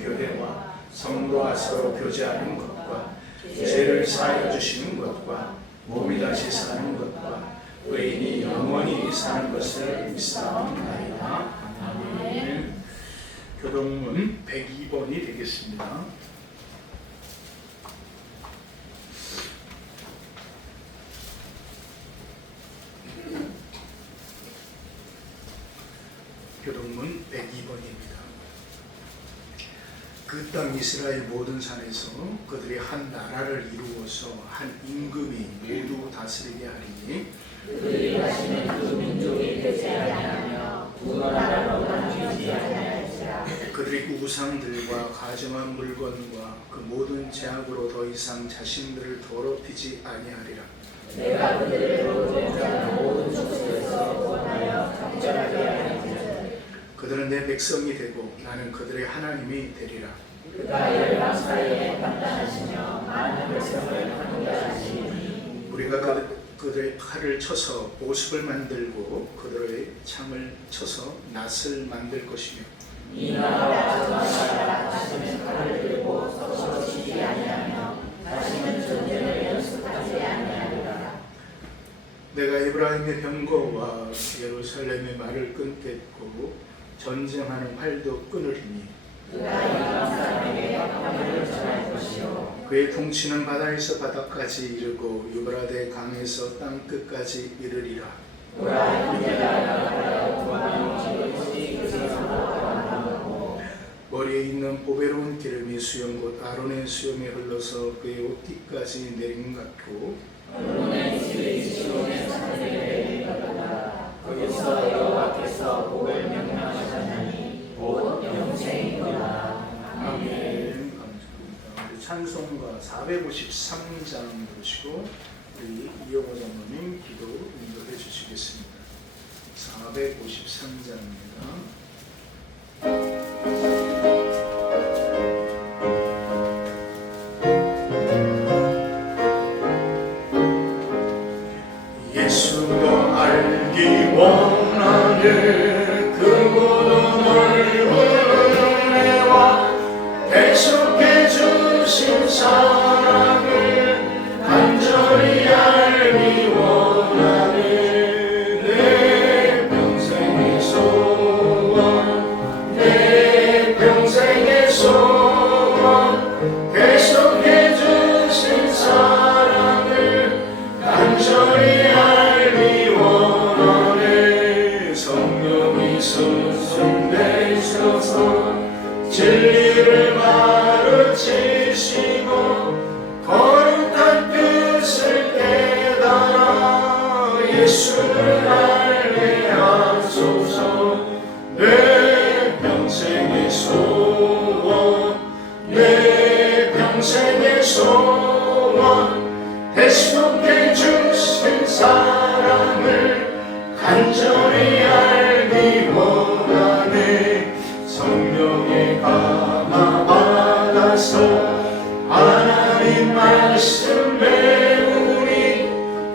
교회와 성도와 서로 교제하는 것과 죄를 사하여 주시는 것과 몸이 다시 사는 것과 의인이 영원히 사는 것을 믿사옵나이다. 아멘. 교동문 102번이 되겠습니다. 교동문 102번입니다. 그 땅 이스라엘 모든 산에서 그들이 한 나라를 이루어서 한 임금이 모두 다스리게 하리니 그들이 다시는 그 민족이 되지 아니하며 두 나라로 나뉘지 아니할지라. 그들이 우상들과 가증한 물건과 그 모든 제약으로 더 이상 자신들을 더럽히지 아니하리라. 내가 그들을 모든 모든 족속에서 구원하여 정결하게 하리니 그들은 내 백성이 되고 나는 그들의 하나님이 되리라. 그가 열방 사이에 판단하시며 많은 백성을 판결하시니 우리가 그들의 칼을 쳐서 보습을 만들고 그들의 창을 쳐서 낫을 만들 것이며 이 나라와 저 나라가 다시는 칼을 들고 서로 치지 아니하며 다시는 전쟁을 연습하지 아니하리라. 내가 에브라임의 병거와 예루살렘의 말을 끊겠고 전쟁하는 활도 끊으리니 그가 이방 사람에게 화물을 전할 것이요 그의 통치는 바다에서 바다까지 이르고 유브라데 강에서 땅 끝까지 이르리라. 오라 형제가 나라로 도망하는 것이 그에서 나타나고 머리에 있는 보배로운 기름이 수염 곧 아론의 수염에 흘러서 그의 옷깃까지 내린 것 같고 그분의 집이 시온의 산에 내린 것보다 거기서 여호와께서 복을 명령하셨나니 곧 영생이구나. 아멘. 감사합니다. 우리 찬송가 453장 부르시고 우리 이영호 장로님 기도 인도해 주시겠습니다. 453장입니다. 예수가 알기 원하네 그 모든 넓은 은혜와 대속해 주신 사랑을 간절히 알기 원하네 내 평생의 소원 내 평생의 소원 대속해 주신 사랑을 간절히 알기 원하네 성령이 순순되셔서 진리를 가르치시고 거룩한 뜻을 깨달아 예수를 알게 하소서 내 평생의 소원 내 평생의 소원 대속해 주신 사랑을 간절히 알기 원하네 성령의 감화 받아서 하나님 말씀 배우니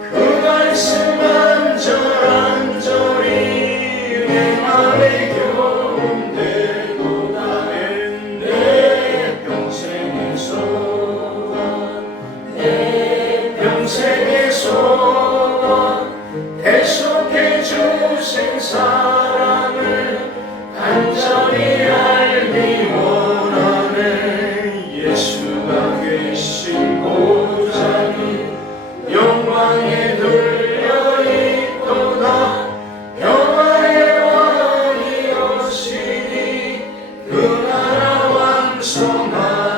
그 말씀 안절안절히 내 맘에 교훈되도다 내 평생의 소원 내 평생의 소원 대속해 주신 사랑을 간절히 알기 원하네 예수가 계신 보좌니 영광에 들려있도다 평화의 왕이 오시니 그 나라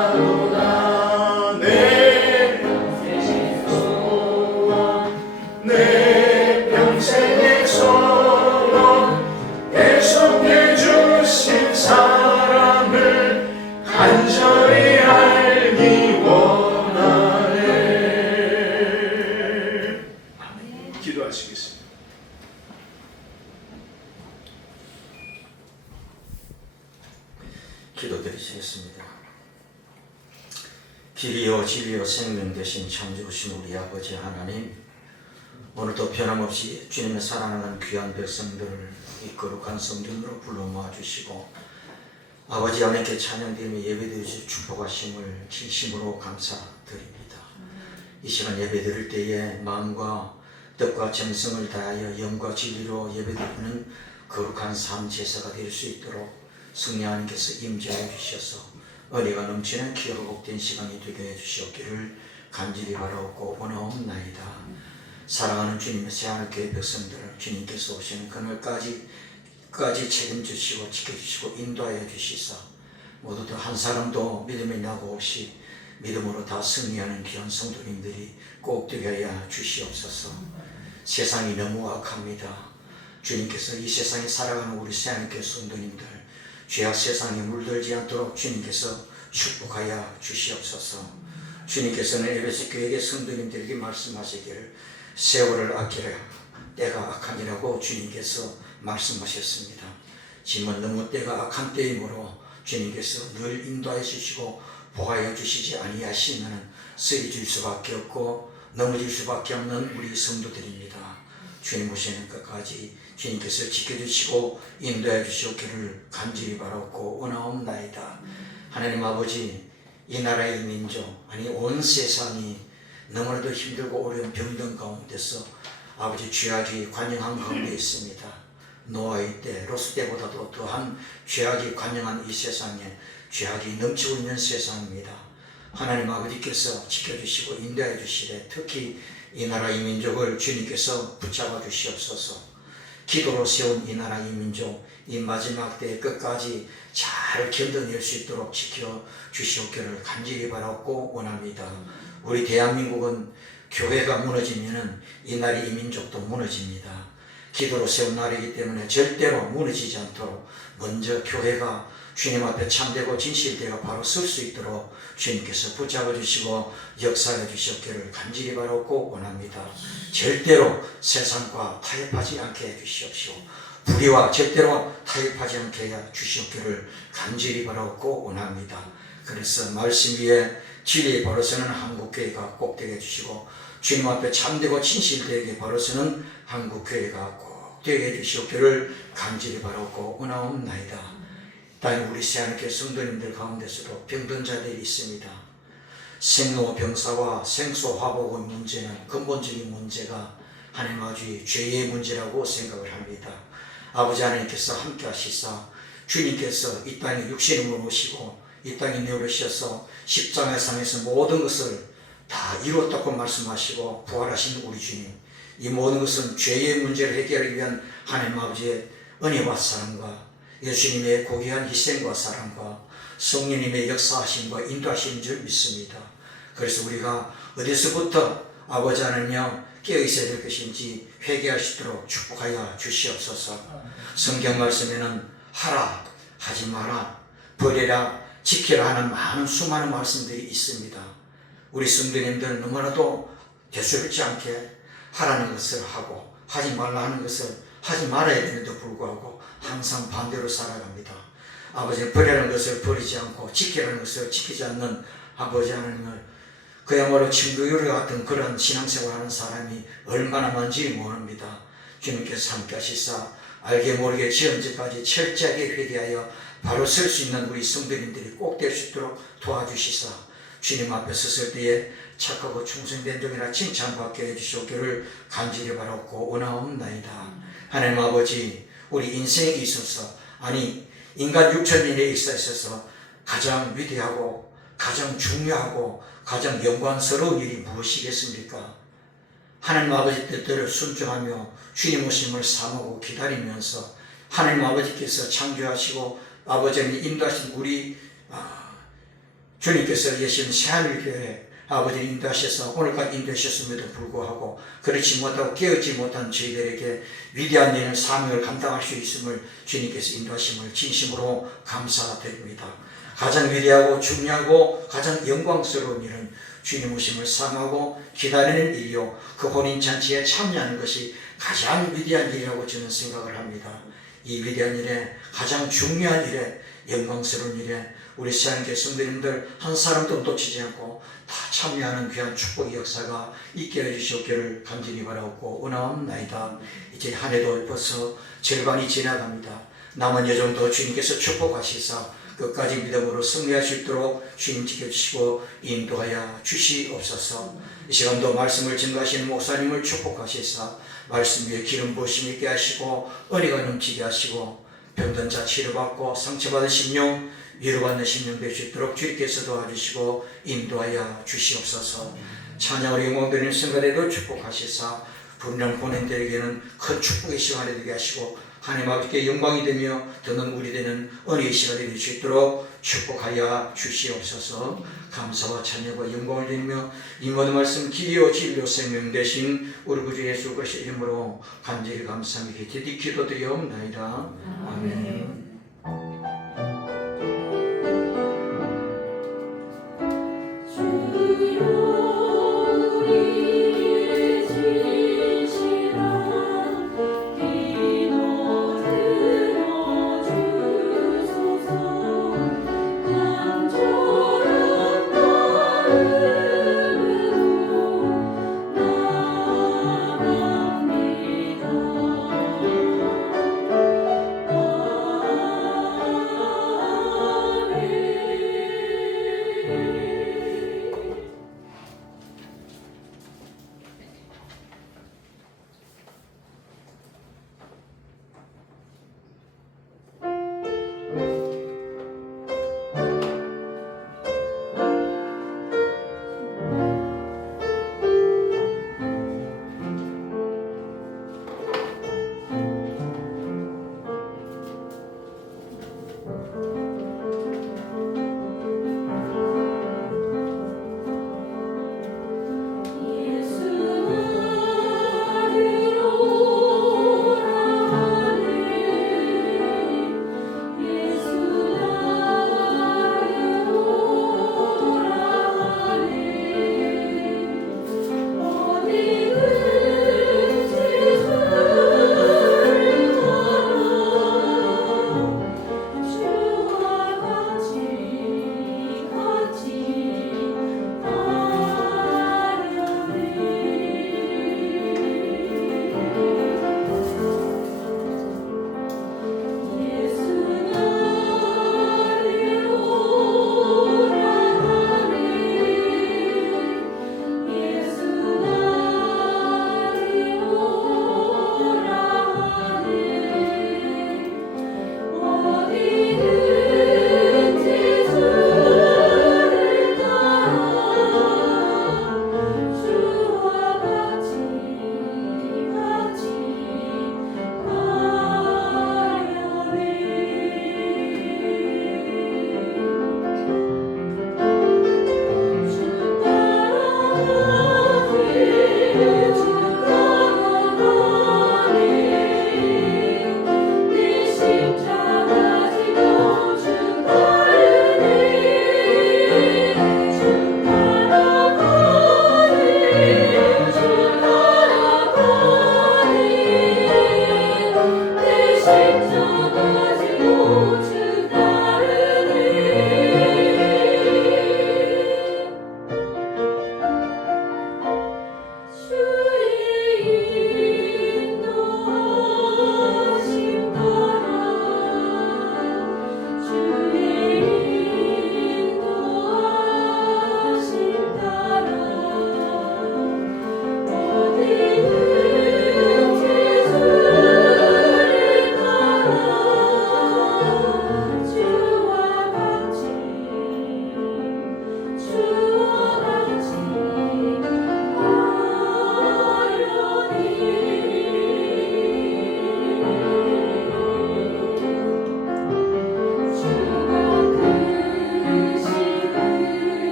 완성하도다 내 평생의 소원 내 평생의 소원 대속해 주신 사랑을 간절히 알기 원하네. 기도하시겠습니다. 기도드리시겠습니다. 길이요 진리요 생명 되신 창조주신 우리 아버지 하나님, 오늘도 변함없이 주님의 사랑하는 귀한 백성들을 이 거룩한 성전으로 불러 모아주시고 아버지 하나님께 찬양드리며 예배드려 주신 축복하심을 진심으로 감사드립니다. 이 시간 예배드릴 때에 마음과 뜻과 정성을 다하여 영과 진리로 예배드리는 거룩한 삶 제사가 될 수 있도록 성령 하나님께서 임재해 주셔서 은혜가 넘치는 기회가 복된 시간이 되게 해주시옵기를 간절히 바라옵고 원하옵나이다. 사랑하는 주님의 새하늘교회 백성들, 주님께서 오시는 그날까지 책임주시고 지켜주시고 인도하여 주시사 모두들 한 사람도 믿음이 나고 없이 믿음으로 다 승리하는 귀한 성도님들이 꼭 되게 하여 주시옵소서. 세상이 너무 악합니다. 주님께서 이 세상에 살아가는 우리 새하늘교회 성도님들 죄악 세상에 물들지 않도록 주님께서 축복하여 주시옵소서. 주님께서는 에베소 교회 성도님들에게 말씀하시기를 세월을 아끼라 때가 악하니라고 주님께서 말씀하셨습니다. 지금 너무 때가 악한 때이므로 주님께서 늘 인도하여 주시고 보호하여 주시지 아니하시면 쓰러질 수밖에 없고 넘어질 수밖에 없는 우리 성도들입니다. 주님 오시는 것까지 주님께서 지켜주시고 인도해 주시옵기를 간절히 바라옵고 원하옵나이다. 하나님 아버지, 이 나라의 민족 아니 온 세상이 너무나도 힘들고 어려운 병든 가운데서 아버지 죄악이 관영한 가운데 있습니다. 노아의 때, 로스 때보다도 더한 죄악이 관영한 이 세상에 죄악이 넘치고 있는 세상입니다. 하나님 아버지께서 지켜주시고 인도해 주시되 특히 이 나라 이 민족을 주님께서 붙잡아 주시옵소서. 기도로 세운 이 나라 이 민족 이 마지막 때의 끝까지 잘 견뎌낼 수 있도록 지켜 주시옵기를 간절히 바라옵고 원합니다. 우리 대한민국은 교회가 무너지면은 이 나라 이 민족도 무너집니다. 기도로 세운 나라이기 때문에 절대로 무너지지 않도록 먼저 교회가 주님 앞에 참되고 진실되어 바로 설 수 있도록 주님께서 붙잡아 주시고 역사해 주시옵기를 간절히 바라옵고 원합니다. 절대로 세상과 타협하지 않게 해 주시옵시오. 불의와 절대로 타협하지 않게 해 주시옵기를 간절히 바라옵고 원합니다. 그래서 말씀 위에 진리에 바로 서는 한국교회가 꼭 되게 해주시고 주님 앞에 참되고 진실되게 바로 서는 한국교회가 꼭 되게 해주시옵기를 간절히 바라옵고 원하옵나이다. 다른 우리 새하늘교회 성도님들 가운데서도 병든 자들이 있습니다. 생로병사와 생소화복의 문제는 근본적인 문제가 하나님 아버지 죄의 문제라고 생각을 합니다. 아버지 하나님께서 함께 하시사 주님께서 이 땅에 육신으로 오시고 이 땅에 내어오셔서 십자가상에서 모든 것을 다 이루었다고 말씀하시고 부활하신 우리 주님, 이 모든 것은 죄의 문제를 해결하기 위한 하나님 아버지의 은혜와 사랑과 예수님의 고귀한 희생과 사랑과 성령님의 역사하심과 인도하심인 줄 믿습니다. 그래서 우리가 어디서부터 아버지 하나님여 깨어있어야 될 것인지 회개하시도록 축복하여 주시옵소서. 성경 말씀에는 하라, 하지 마라, 버리라, 지키라 하는 많은 수많은 말씀들이 있습니다. 우리 성도님들은 너무나도 대수롭지 않게 하라는 것을 하고 하지 말라 하는 것을 하지 말아야 되는데도 불구하고 항상 반대로 살아갑니다. 아버지는 버리라는 것을 버리지 않고 지키라는 것을 지키지 않는 아버지 하나님을 그야말로 친구요리 같은 그런 신앙생활하는 사람이 얼마나 많은지 모릅니다. 주님께서 함께 하시사 알게 모르게 지은 죄까지 철저하게 회개하여 바로 설 수 있는 우리 성도님들이 꼭 될 수 있도록 도와주시사 주님 앞에 섰을 때에 착하고 충성된 종이라 칭찬받게 해주시옵기를 간절히 바라옵고 원하옵나이다. 하나님 아버지, 우리 인생에 있어서 아니 인간 6천년의 역사에 있어서 가장 위대하고 가장 중요하고 가장 영광스러운 일이 무엇이겠습니까? 하나님 아버지 뜻대로 순종하며 주님 오심을 사모하고 기다리면서 하나님 아버지께서 창조하시고 아버지님 인도하신 우리 주님께서 계신 새하늘교회 아버지를 인도하셔서 오늘까지 인도하셨음에도 불구하고 그렇지 못하고 깨어있지 못한 저희들에게 위대한 일을 사명을 감당할 수 있음을 주님께서 인도하심을 진심으로 감사드립니다. 가장 위대하고 중요하고 가장 영광스러운 일은 주님 오심을 사모하고 기다리는 일이요 그 혼인잔치에 참여하는 것이 가장 위대한 일이라고 저는 생각을 합니다. 이 위대한 일에 가장 중요한 일에 영광스러운 일에 우리 새하늘교회 성도님들 한 사람도 놓치지 않고 다 참여하는 귀한 축복의 역사가 있게 해주시옵기를 간절히 바라옵고 원하옵나이다. 이제 한 해도 벌써 절반이 지나갑니다. 남은 여정도 주님께서 축복하시사 끝까지 믿음으로 승리할 수 있도록 주님 지켜주시고 인도하여 주시옵소서. 이 시간도 말씀을 증거하시는 목사님을 축복하시사 말씀 위에 기름 부으심 있게 하시고 은혜가 넘치게 하시고 병든 자 치료받고 상처받은 심령 위로받는 심령 될 수 있도록 주님께서 도와주시고 인도하여 주시옵소서. 찬양으로 영광드리는 순간에도 축복하시사 분명 보낸 데에게는 큰 축복의 시간이 되게 하시고 하나님 아버지께 영광이 되며 듣는 우리 되는 은혜의 시간이 될 수 있도록 축복하여 주시옵소서. 감사와 찬양과 영광을 드리며 이 모든 말씀 길이요 진리요 생명 되신 우리 구주 예수 그리스도의 이름으로 간절히 감사하며 기도드리옵나이다. 아멘.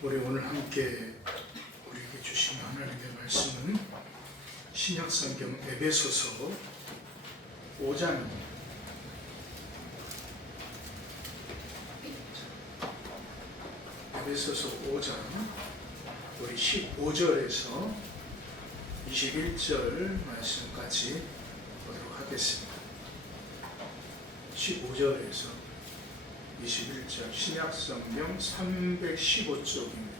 우리 오늘 함께 우리에게 주신 하나님의 말씀은 신약성경 에베소서 5장입니다. 에베소서 5장 우리 15절에서 21절 말씀까지 보도록 하겠습니다. 15절에서 21절 신약성경 315쪽입니다.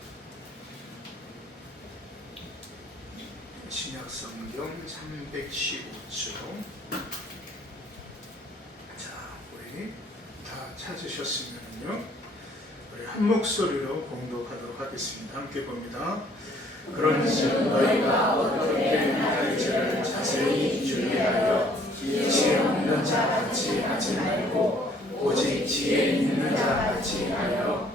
신약성경 315쪽. 자, 우리 다 찾으셨으면요, 우리 한 목소리로 공독하도록 하겠습니다. 함께 봅니다. 그런즉 너희가 어떻게 나의 죄를 자세히 주의하여 지혜 없는 자 같이 하지 말고 오직 지혜 있는 자 같이 하여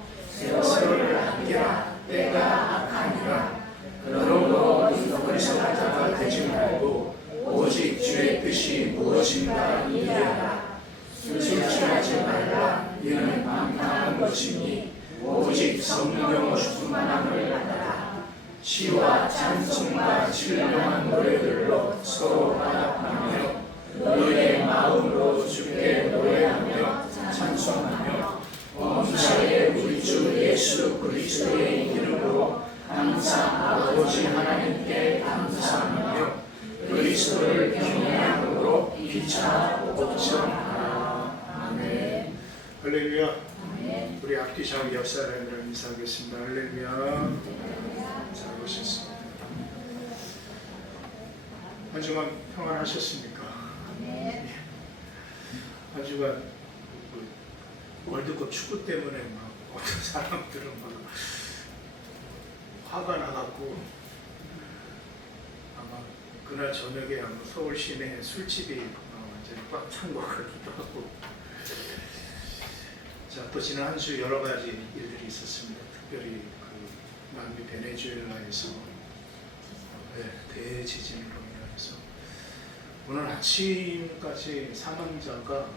서로를 아끼라. 때가 악하니라. 그러므로 어리석은 자가 되지 말고 오직 주의 뜻이 무엇인가 이해하라. 술 취하지 말라. 이는 방탕한 것이니 오직 성령 충만함을 받아라. 시와 찬송과 신령한 노래들로 서로 화답하며 너희의 마음으로 주께 노래하며 찬송하며 범사의 우리 주 예수 그리스도의 이름으로 항상 아버지 하나님께 감사하며 그리스도를 경외함으로 피차 복종하라. 아멘. 할렐루야. 우리 앞뒤 좌우 옆 사람이랑 인사하겠습니다. 할렐루야. 잘 오셨습니다. 한 주간 평안하셨습니까? 한 주간 월드컵 축구 때문에 막 어떤 사람들은 막 화가 나갖고 아마 그날 저녁에 아마 서울 시내 술집이 완전히 꽉 찬 것 같기도 하고. 자, 또 지난 한 주 여러 가지 일들이 있었습니다. 특별히 그 남미 베네수엘라에서 대지진으로 인해서 오늘 아침까지 사망자가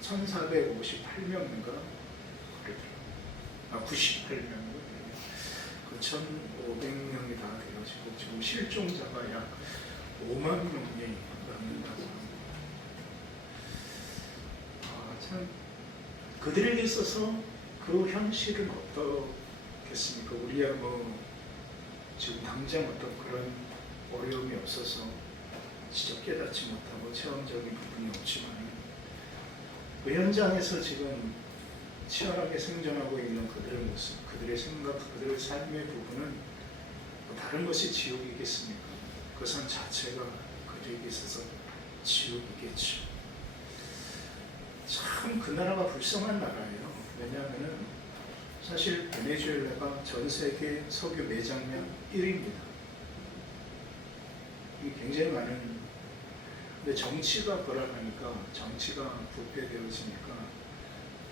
1,458명인가 그랬더라고요. 98명. 그 1,500명이 다 되어지고 지금 실종자가 약 5만 명이 넘는다고 합니다. 참 그들에게 있어서 그 현실은 어떻겠습니까? 우리야 뭐 지금 당장 어떤 그런 어려움이 없어서 직접 깨닫지 못하고 체험적인 부분이 없지만 그 현장에서 지금 치열하게 생존하고 있는 그들의 모습, 그들의 생각, 그들의 삶의 부분은 뭐 다른 것이 지옥이겠습니까? 그 삶 자체가 그들에게 있어서 지옥이겠죠. 참 그 나라가 불쌍한 나라예요. 왜냐하면 사실 베네수엘라가 전 세계 석유 매장량 1위입니다. 이게 굉장히 많은. 근데 정치가 불안하니까, 정치가 부패되어지니까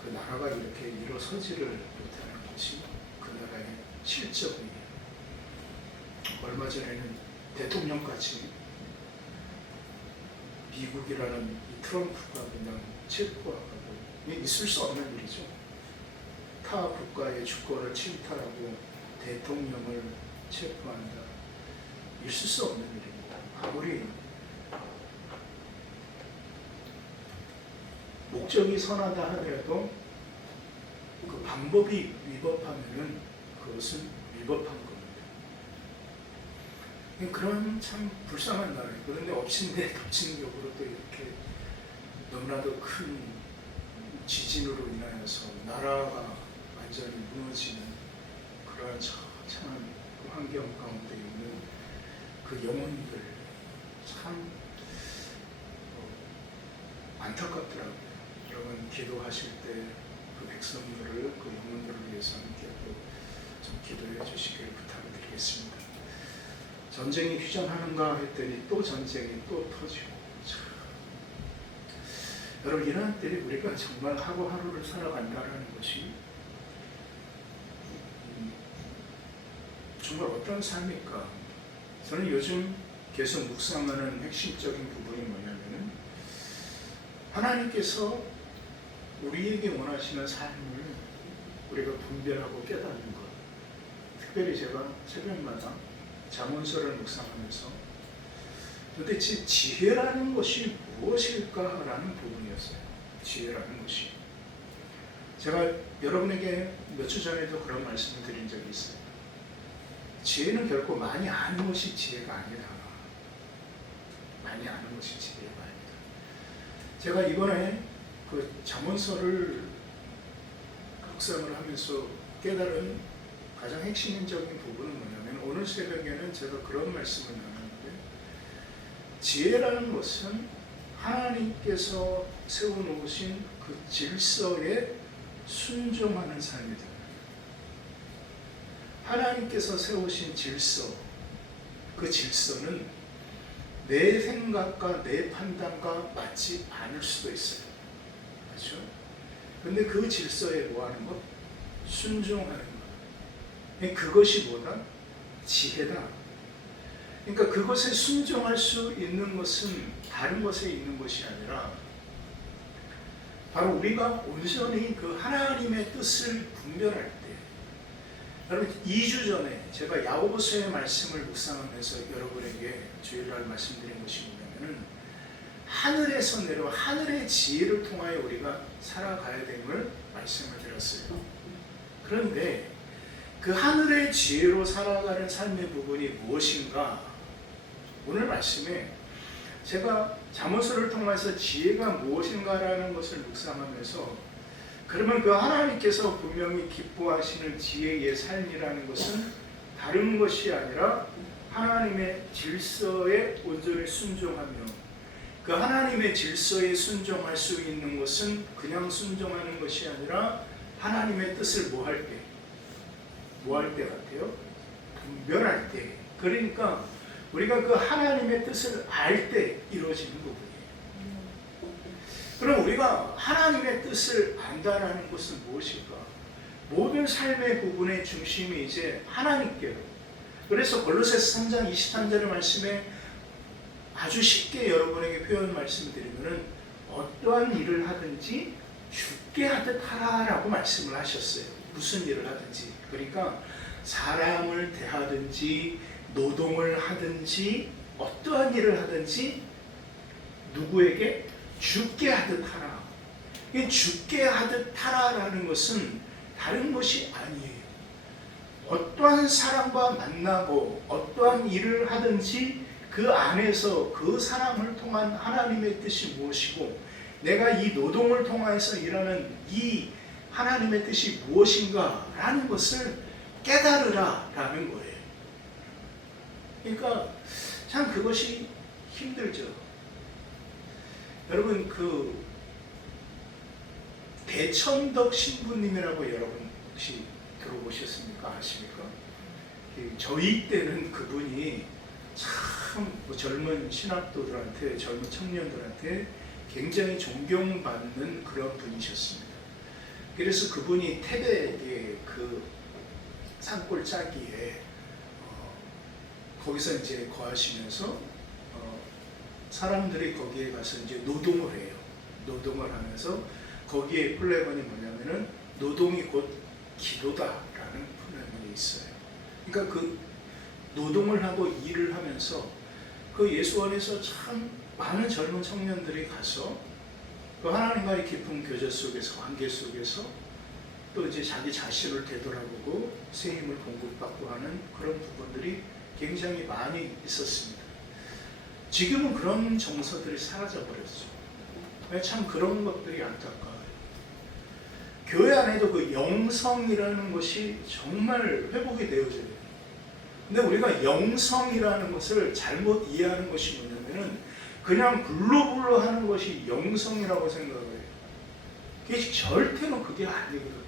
그 나라가 이렇게 일어서지를 못하는 것이 그 나라의 실적이에요. 얼마 전에는 대통령까지 미국이라는 이 트럼프가 그냥 체포하고, 이게 있을 수 없는 일이죠. 타 국가의 주권을 침탈하고 대통령을 체포한다. 있을 수 없는 일입니다. 아무리 목적이 선하다 하더라도 그 방법이 위법하면은 그것은 위법한 겁니다. 그런 참 불쌍한 나라예요. 그런데 엎친데 덮친 격으로 또 이렇게 너무나도 큰 지진으로 인하여서 나라가 완전히 무너지는 그러한 처참한 환경 가운데 있는 그 영혼들 참 안타깝더라고요. 여러분 기도하실 때 그 백성들을, 그 영혼들을 위해서 함께 또 좀 기도해 주시기를 부탁드리겠습니다. 전쟁이 휴전하는가 했더니 또 전쟁이 또 터지고. 여러분 이런 때 우리가 정말 하루하루를 살아간다는 것이 정말 어떤 삶일까? 저는 요즘 계속 묵상하는 핵심적인 부분이 뭐냐면은 하나님께서 우리에게 원하시는 삶을 우리가 분별하고 깨닫는 것. 특별히 제가 새벽마다 잠언서를 묵상하면서 도대체 지혜라는 것이 무엇일까라는 부분이었어요. 지혜라는 것이. 제가 여러분에게 몇 주 전에도 그런 말씀을 드린 적이 있어요. 지혜는 결코 많이 아는 것이 지혜가 아니라 많이 아는 것이 지혜가 아니다. 제가 이번에 그 잠언서를 묵상을 하면서 깨달은 가장 핵심적인 부분은 뭐냐면 오늘 새벽에는 제가 그런 말씀을 나누는데 지혜라는 것은 하나님께서 세워놓으신 그 질서에 순종하는 삶이다. 하나님께서 세우신 질서, 그 질서는 내 생각과 내 판단과 맞지 않을 수도 있어요. 그렇죠? 근데 그 질서에 뭐하는 것? 순종하는 것. 그것이 뭐다? 지혜다. 그러니까 그것에 순종할 수 있는 것은 다른 것에 있는 것이 아니라 바로 우리가 온전히 그 하나님의 뜻을 분별할 때, 여러분 2주 전에 제가 야고보서의 말씀을 묵상하면서 여러분에게 주일날 말씀드린 것이 뭐냐면은 하늘에서 내려와 하늘의 지혜를 통하여 우리가 살아가야 됨을 말씀을 드렸어요. 그런데 그 하늘의 지혜로 살아가는 삶의 부분이 무엇인가? 오늘 말씀에 제가 잠언서를 통해서 지혜가 무엇인가라는 것을 묵상하면서 그러면 그 하나님께서 분명히 기뻐하시는 지혜의 삶이라는 것은 다른 것이 아니라 하나님의 질서에 온전히 순종하며 그 하나님의 질서에 순종할 수 있는 것은 그냥 순종하는 것이 아니라 하나님의 뜻을 뭐 할 때? 뭐 할 때 같아요? 분별할 때. 그러니까 우리가 그 하나님의 뜻을 알 때 이루어지는 부분이에요. 그럼 우리가 하나님의 뜻을 안다라는 것은 무엇일까? 모든 삶의 부분의 중심이 이제 하나님께로. 그래서 골로새서 3장 23절의 말씀에 아주 쉽게 여러분에게 표현 말씀드리면은 어떠한 일을 하든지 죽게 하듯 하라라고 말씀을 하셨어요. 무슨 일을 하든지. 그러니까 사람을 대하든지 노동을 하든지 어떠한 일을 하든지 누구에게 죽게 하듯 하라. 이 죽게 하듯 하라라는 것은 다른 것이 아니에요. 어떠한 사람과 만나고 어떠한 일을 하든지 그 안에서 그 사람을 통한 하나님의 뜻이 무엇이고 내가 이 노동을 통해서 일하는 이 하나님의 뜻이 무엇인가 라는 것을 깨달으라 라는 거예요. 그러니까 참 그것이 힘들죠. 여러분 그 대천덕 신부님이라고 여러분 혹시 들어보셨습니까? 아십니까? 저희 때는 그분이 참 뭐 젊은 신학도들한테 젊은 청년들한테 굉장히 존경받는 그런 분이셨습니다. 그래서 그분이 태백의 그 산골짜기에 거기서 이제 거하시면서 사람들이 거기에 가서 이제 노동을 해요. 노동을 하면서 거기에 플래곤이 뭐냐면은 노동이 곧 기도다라는 플래곤이 있어요. 그러니까 그 노동을 하고 일을 하면서 그 예수원에서 참 많은 젊은 청년들이 가서 그 하나님과의 깊은 교제 속에서 관계 속에서 또 이제 자기 자신을 되돌아보고 새 힘을 공급받고 하는 그런 부분들이 굉장히 많이 있었습니다. 지금은 그런 정서들이 사라져버렸죠. 참 그런 것들이 안타까워요. 교회 안에도 그 영성이라는 것이 정말 회복이 되어져야 돼요. 근데 우리가 영성이라는 것을 잘못 이해하는 것이 뭐냐면은 그냥 블루블루 하는 것이 영성이라고 생각을 해요. 그게 절대로 그게 아니거든요.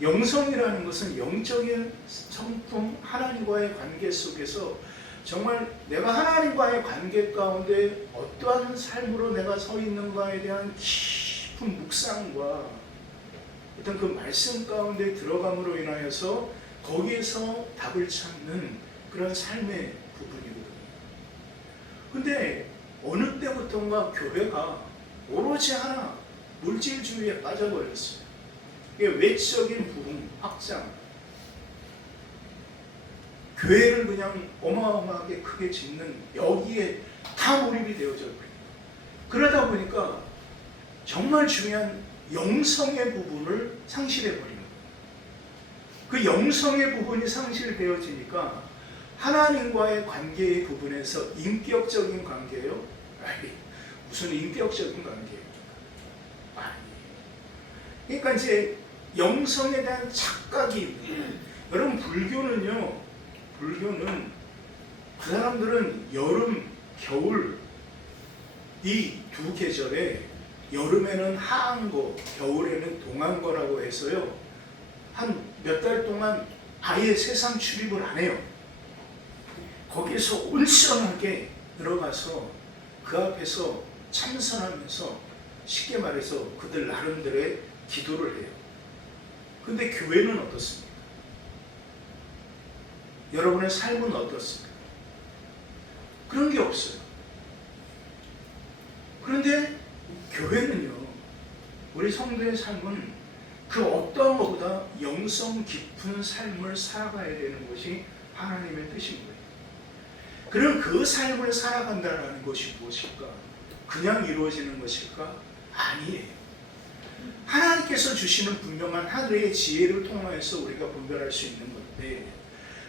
영성이라는 것은 영적인 성품, 하나님과의 관계 속에서 정말 내가 하나님과의 관계 가운데 어떠한 삶으로 내가 서 있는가에 대한 깊은 묵상과 어떤 그 말씀 가운데 들어감으로 인하여서 거기에서 답을 찾는 그런 삶의 부분이거든요. 근데 어느 때부터인가 교회가 오로지 하나 물질주의에 빠져버렸어요. 이게 외적인 부흥, 확장. 교회를 그냥 어마어마하게 크게 짓는 여기에 다 몰입이 되어져 버려요. 그러다 보니까 정말 중요한 영성의 부분을 상실해 버리는 거예요. 그 영성의 부분이 상실되어지니까 하나님과의 관계의 부분에서 인격적인 관계요? 아니, 무슨 인격적인 관계예요? 아니. 그러니까 이제 영성에 대한 착각이 있는. 여러분, 불교는 그 사람들은 여름, 겨울 이 두 계절에 여름에는 하한거, 겨울에는 동한거라고 해서요, 한 몇 달 동안 아예 세상 출입을 안 해요. 거기서 온전하게 들어가서 그 앞에서 참선하면서 쉽게 말해서 그들 나름대로의 기도를 해요. 근데 교회는 어떻습니까? 여러분의 삶은 어떻습니까? 그런 게 없어요. 그런데 교회는요, 우리 성도의 삶은 그 어떤 것보다 영성 깊은 삶을 살아가야 되는 것이 하나님의 뜻인 거예요. 그럼 그 삶을 살아간다는 것이 무엇일까? 그냥 이루어지는 것일까? 아니에요. 하나님께서 주시는 분명한 하늘의 지혜를 통해서 우리가 분별할 수 있는 건데,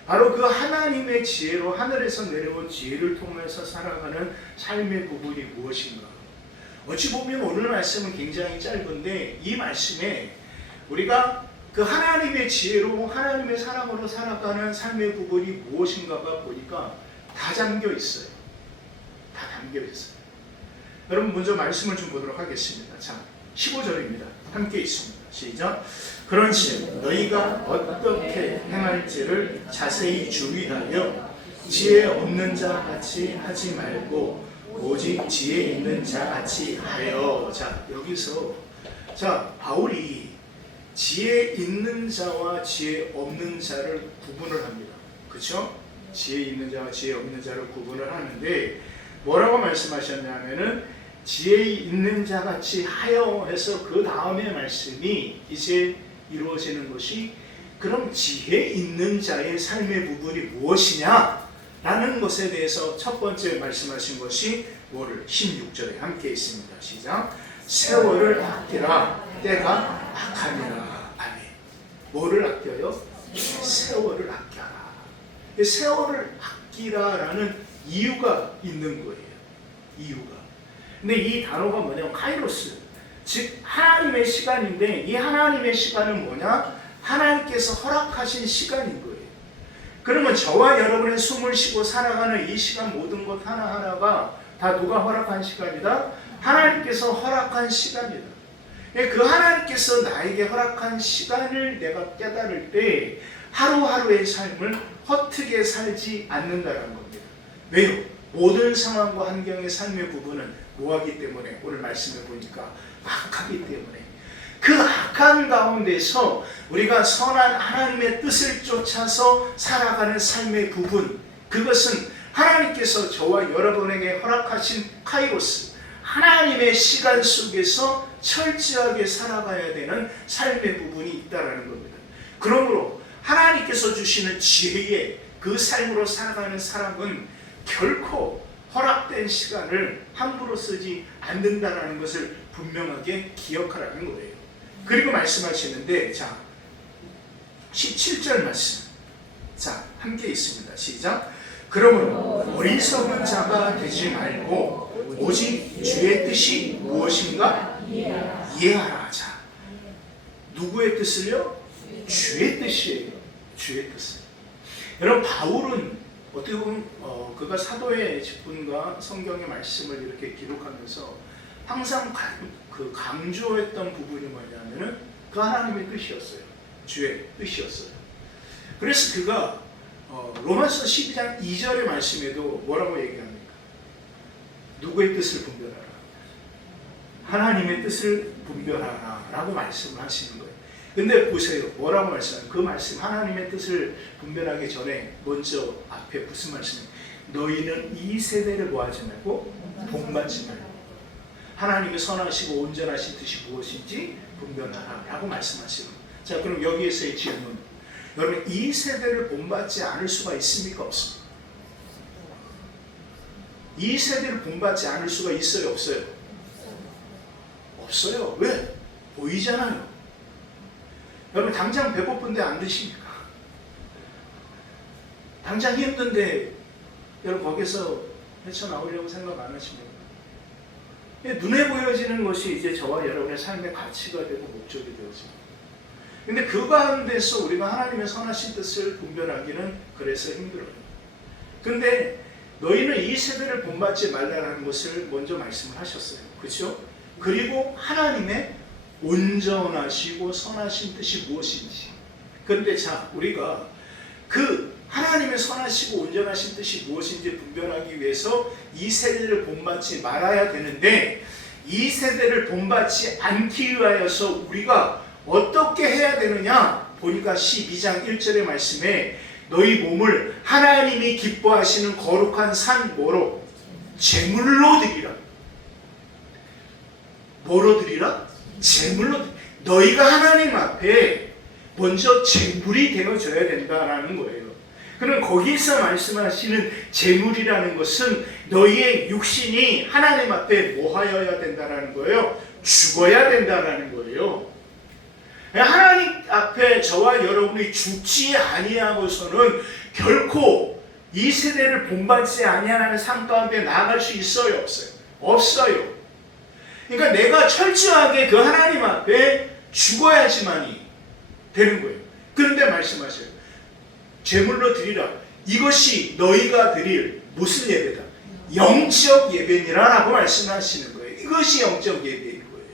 바로 그 하나님의 지혜로, 하늘에서 내려온 지혜를 통해서 살아가는 삶의 부분이 무엇인가? 어찌 보면 오늘 말씀은 굉장히 짧은데, 이 말씀에 우리가 그 하나님의 지혜로, 하나님의 사랑으로 살아가는 삶의 부분이 무엇인가가 보니까 다 담겨 있어요. 다 담겨 있어요. 여러분, 먼저 말씀을 좀 보도록 하겠습니다. 자, 15절입니다. 함께 있습니다. 시작. 그런즉 너희가 어떻게 행할지를 자세히 주의하여 지혜 없는 자 같이 하지 말고 오직 지혜 있는 자 같이 하여. 자, 여기서 바울이 지혜 있는 자와 지혜 없는 자를 구분을 합니다. 그렇죠? 지혜 있는 자와 지혜 없는 자를 구분을 하는데, 뭐라고 말씀하셨냐면은 지혜 있는 자 같이 하여 해서 그 다음에 말씀이 이제 이루어지는 것이, 그럼 지혜 있는 자의 삶의 부분이 무엇이냐 라는 것에 대해서 첫 번째 말씀하신 것이 뭐를? 16절에 함께 있습니다. 시작. 세월을 아끼라, 때가 악하니라. 아멘. 뭐를 아껴요? 세월을 아껴라. 세월을 아끼라라는 이유가 있는 거예요. 이유가. 근데 이 단어가 뭐냐면 카이로스, 즉 하나님의 시간인데, 이 하나님의 시간은 뭐냐? 하나님께서 허락하신 시간인 거예요. 그러면 저와 여러분의 숨을 쉬고 살아가는 이 시간, 모든 것 하나하나가 다 누가 허락한 시간이다? 하나님께서 허락한 시간이다. 그 하나님께서 나에게 허락한 시간을 내가 깨달을 때 하루하루의 삶을 허투루게 살지 않는다는 겁니다. 왜요? 모든 상황과 환경의 삶의 부분은 뭐하기 때문에? 오늘 말씀을 보니까 악하기 때문에. 그 악한 가운데서 우리가 선한 하나님의 뜻을 쫓아서 살아가는 삶의 부분, 그것은 하나님께서 저와 여러분에게 허락하신 카이로스, 하나님의 시간 속에서 철저하게 살아가야 되는 삶의 부분이 있다는 겁니다. 그러므로 하나님께서 주시는 지혜의 그 삶으로 살아가는 사람은 결코 허락된 시간을 함부로 쓰지 않는다는 것을 분명하게 기억하라는 거예요. 그리고 말씀하시는데, 자, 17절 말씀. 자, 함께 있습니다. 시작. 그러므로 어리석은 자가 되지 말고 오직 주의 뜻이 무엇인가 이해하라. 자, 누구의 뜻을요? 주의 뜻이에요. 주의 뜻을. 여러분, 바울은 어떻게 보면 그가 사도의 직분과 성경의 말씀을 이렇게 기록하면서 항상 강조했던 부분이 뭐냐면은 그 하나님의 뜻이었어요. 주의 뜻이었어요. 그래서 그가 로마서 12장 2절의 말씀에도 뭐라고 얘기합니까? 누구의 뜻을 분별하라? 하나님의 뜻을 분별하라 라고 말씀을 하시는 거예요. 근데 보세요. 뭐라고 말씀하세요? 그 말씀, 하나님의 뜻을 분별하기 전에 먼저 앞에 무슨 말씀이에요? 너희는 이 세대를 뭐하지 말고 본받지 말고 하나님의 선하시고 온전하신 뜻이 무엇인지 분별하라 라고 말씀하시는 거예요. 자, 그럼 여기에서의 질문, 여러분 이 세대를 본받지 않을 수가 있습니까? 없습니까? 이 세대를 본받지 않을 수가 있어요? 없어요? 없어요. 왜? 보이잖아요. 여러분 당장 배고픈데 안 드십니까? 당장 힘든데 여러분 거기서 헤쳐나오려고 생각 안 하십니까? 눈에 보여지는 것이 이제 저와 여러분의 삶의 가치가 되고 목적이 되어집니다. 근데 그 가운데서 우리가 하나님의 선하신 뜻을 분별하기는 그래서 힘들어요. 근데 너희는 이 세대를 본받지 말라는 것을 먼저 말씀을 하셨어요. 그렇죠? 그리고 하나님의 온전하시고 선하신 뜻이 무엇인지. 그런데 자, 우리가 그 하나님의 선하시고 온전하신 뜻이 무엇인지 분별하기 위해서 이 세대를 본받지 말아야 되는데, 이 세대를 본받지 않기 위하여서 우리가 어떻게 해야 되느냐 보니까 12장 1절의 말씀에 너희 몸을 하나님이 기뻐하시는 거룩한 산 뭐로? 제물로 드리라. 뭐로 드리라? 제물로. 너희가 하나님 앞에 먼저 제물이 되어져야 된다라는 거예요. 그럼 거기서 말씀하시는 제물이라는 것은 너희의 육신이 하나님 앞에 뭐 하여야 된다라는 거예요? 죽어야 된다라는 거예요. 하나님 앞에 저와 여러분이 죽지 아니하고서는 결코 이 세대를 본받지 아니하는 삶 가운데 나아갈 수 있어요? 없어요? 없어요. 그러니까 내가 철저하게 그 하나님 앞에 죽어야지만이 되는 거예요. 그런데 말씀하세요. 제물로 드리라. 이것이 너희가 드릴 무슨 예배다? 영적 예배니라라고 말씀하시는 거예요. 이것이 영적 예배인 거예요.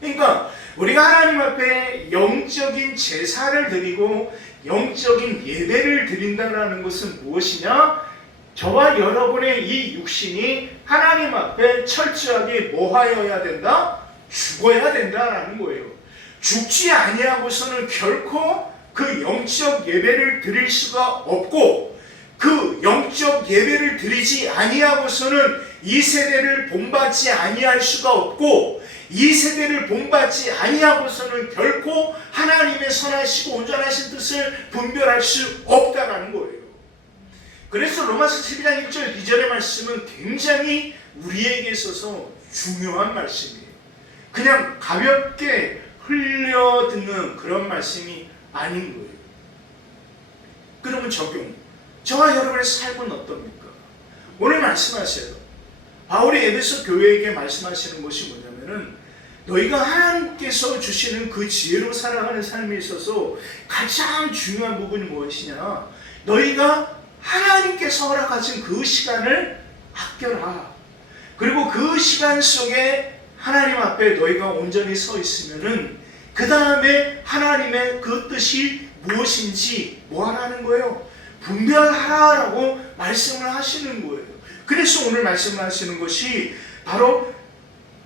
그러니까 우리가 하나님 앞에 영적인 제사를 드리고 영적인 예배를 드린다는 것은 무엇이냐? 저와 여러분의 이 육신이 하나님 앞에 철저하게 뭐하여야 된다? 죽어야 된다라는 거예요. 죽지 아니하고서는 결코 그 영적 예배를 드릴 수가 없고, 그 영적 예배를 드리지 아니하고서는 이 세대를 본받지 아니할 수가 없고, 이 세대를 본받지 아니하고서는 결코 하나님의 선하시고 온전하신 뜻을 분별할 수 없다라는 거예요. 그래서 로마서 12장 1절 2절의 말씀은 굉장히 우리에게 있어서 중요한 말씀이에요. 그냥 가볍게 흘려듣는 그런 말씀이 아닌 거예요. 그러면 적용. 저와 여러분의 삶은 어떻습니까? 오늘 말씀하세요. 바울이 에베소 교회에게 말씀하시는 것이 뭐냐면은, 너희가 하나님께서 주시는 그 지혜로 살아가는 삶에 있어서 가장 중요한 부분이 무엇이냐? 너희가 하나님께서 허락하신 그 시간을 아껴라. 그리고 그 시간 속에 하나님 앞에 너희가 온전히 서 있으면은 그 다음에 하나님의 그 뜻이 무엇인지 뭐 하라는 거예요? 분별하라라고 말씀을 하시는 거예요. 그래서 오늘 말씀을 하시는 것이 바로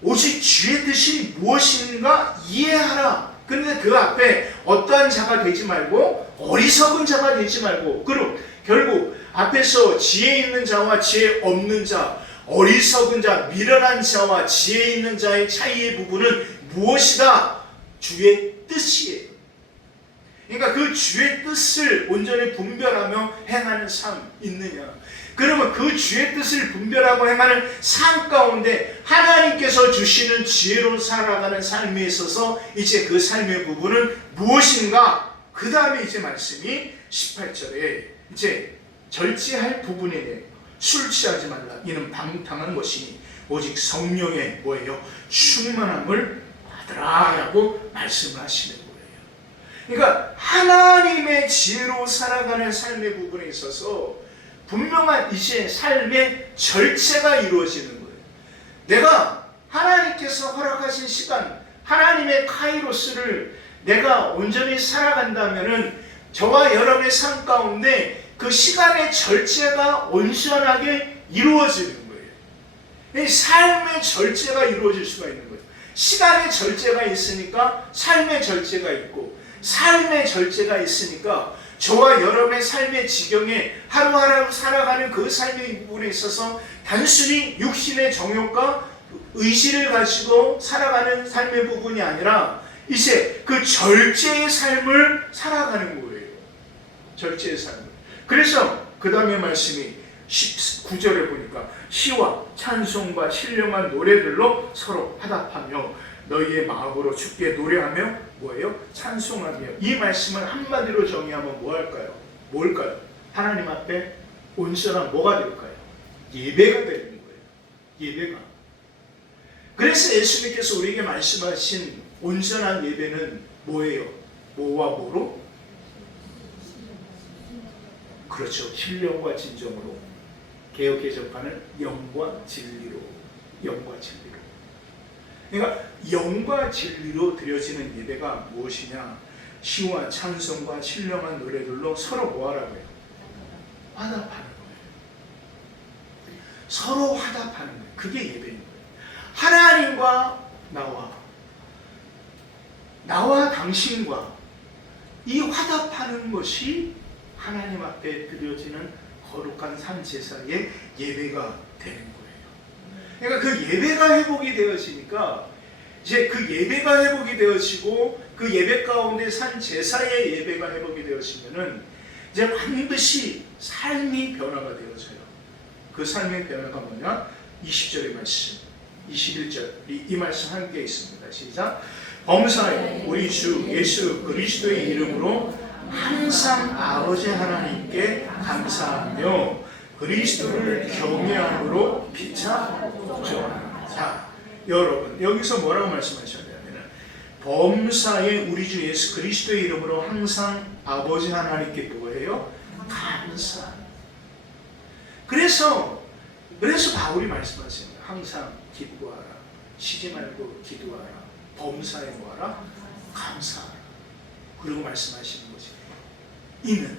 오직 주의 뜻이 무엇인가 이해하라. 그런데 그 앞에 어떠한 자가 되지 말고 어리석은 자가 되지 말고, 그리고 결국 앞에서 지혜 있는 자와 지혜 없는 자, 어리석은 자, 미련한 자와 지혜 있는 자의 차이의 부분은 무엇이다? 주의 뜻이에요. 그러니까 그 주의 뜻을 온전히 분별하며 행하는 삶 있느냐? 그러면 그 주의 뜻을 분별하고 행하는 삶 가운데 하나님께서 주시는 지혜로 살아가는 삶에 있어서 이제 그 삶의 부분은 무엇인가? 그 다음에 이제 말씀이 18절에 이제 절제할 부분이네. 술 취하지 말라. 이는 방탕한 것이니 오직 성령의 뭐예요? 충만함을 받으라 라고 말씀을 하시는 거예요. 그러니까 하나님의 지혜로 살아가는 삶의 부분에 있어서 분명한 이제 삶의 절제가 이루어지는 거예요. 내가 하나님께서 허락하신 시간, 하나님의 카이로스를 내가 온전히 살아간다면은 저와 여러분의 삶 가운데 그 시간의 절제가 온전하게 이루어지는 거예요. 이 삶의 절제가 이루어질 수가 있는 거예요. 시간의 절제가 있으니까 삶의 절제가 있고, 삶의 절제가 있으니까 저와 여러분의 삶의 지경에 하루하루 살아가는 그 삶의 부분에 있어서 단순히 육신의 정욕과 의지를 가지고 살아가는 삶의 부분이 아니라 이제 그 절제의 삶을 살아가는 거예요. 절제의 삶을. 그래서 그 다음에 말씀이 9절에 보니까 시와 찬송과 신령한 노래들로 서로 화답하며 너희의 마음으로 주께 노래하며 뭐예요? 찬송하며. 이 말씀을 한마디로 정의하면 뭐 할까요? 뭘까요? 하나님 앞에 온전한 뭐가 될까요? 예배가 되는 거예요. 예배가. 그래서 예수님께서 우리에게 말씀하신 온전한 예배는 뭐예요? 뭐와 뭐로? 그렇죠. 신령과 진정으로. 개혁개정판은 영과 진리로. 영과 진리로. 그러니까 영과 진리로 드려지는 예배가 무엇이냐? 시와 찬송과 신령한 노래들로 서로 뭐하라고요? 화답하는 거예요. 서로 화답하는 거예요. 그게 예배인 거예요. 하나님과 나와 당신과 이 화답하는 것이 하나님 앞에 드려지는 거룩한 산제사의 예배가 되는 거예요. 그러니까 그 예배가 회복이 되어지니까 이제 그 예배가 회복이 되어지고 그 예배 가운데 산제사의 예배가 회복이 되어지면은 이제 반드시 삶이 변화가 되어져요. 그 삶의 변화가 뭐냐? 20절의 말씀, 21절 이 말씀 함께 있습니다. 시작. 범사에 우리 주 예수 그리스도의 이름으로 항상 아버지 하나님께 감사하며 그리스도를 경외함으로 피차 복종하라. 자, 여러분 여기서 뭐라고 말씀하셨냐면 범사에 우리 주 예수 그리스도의 이름으로 항상 아버지 하나님께 뭐해요? 감사. 그래서 바울이 말씀하십니다. 항상 기도하라. 쉬지 말고 기도하라. 범사에 뭐하라? 감사하라. 그리고 말씀하시는 거지. 이는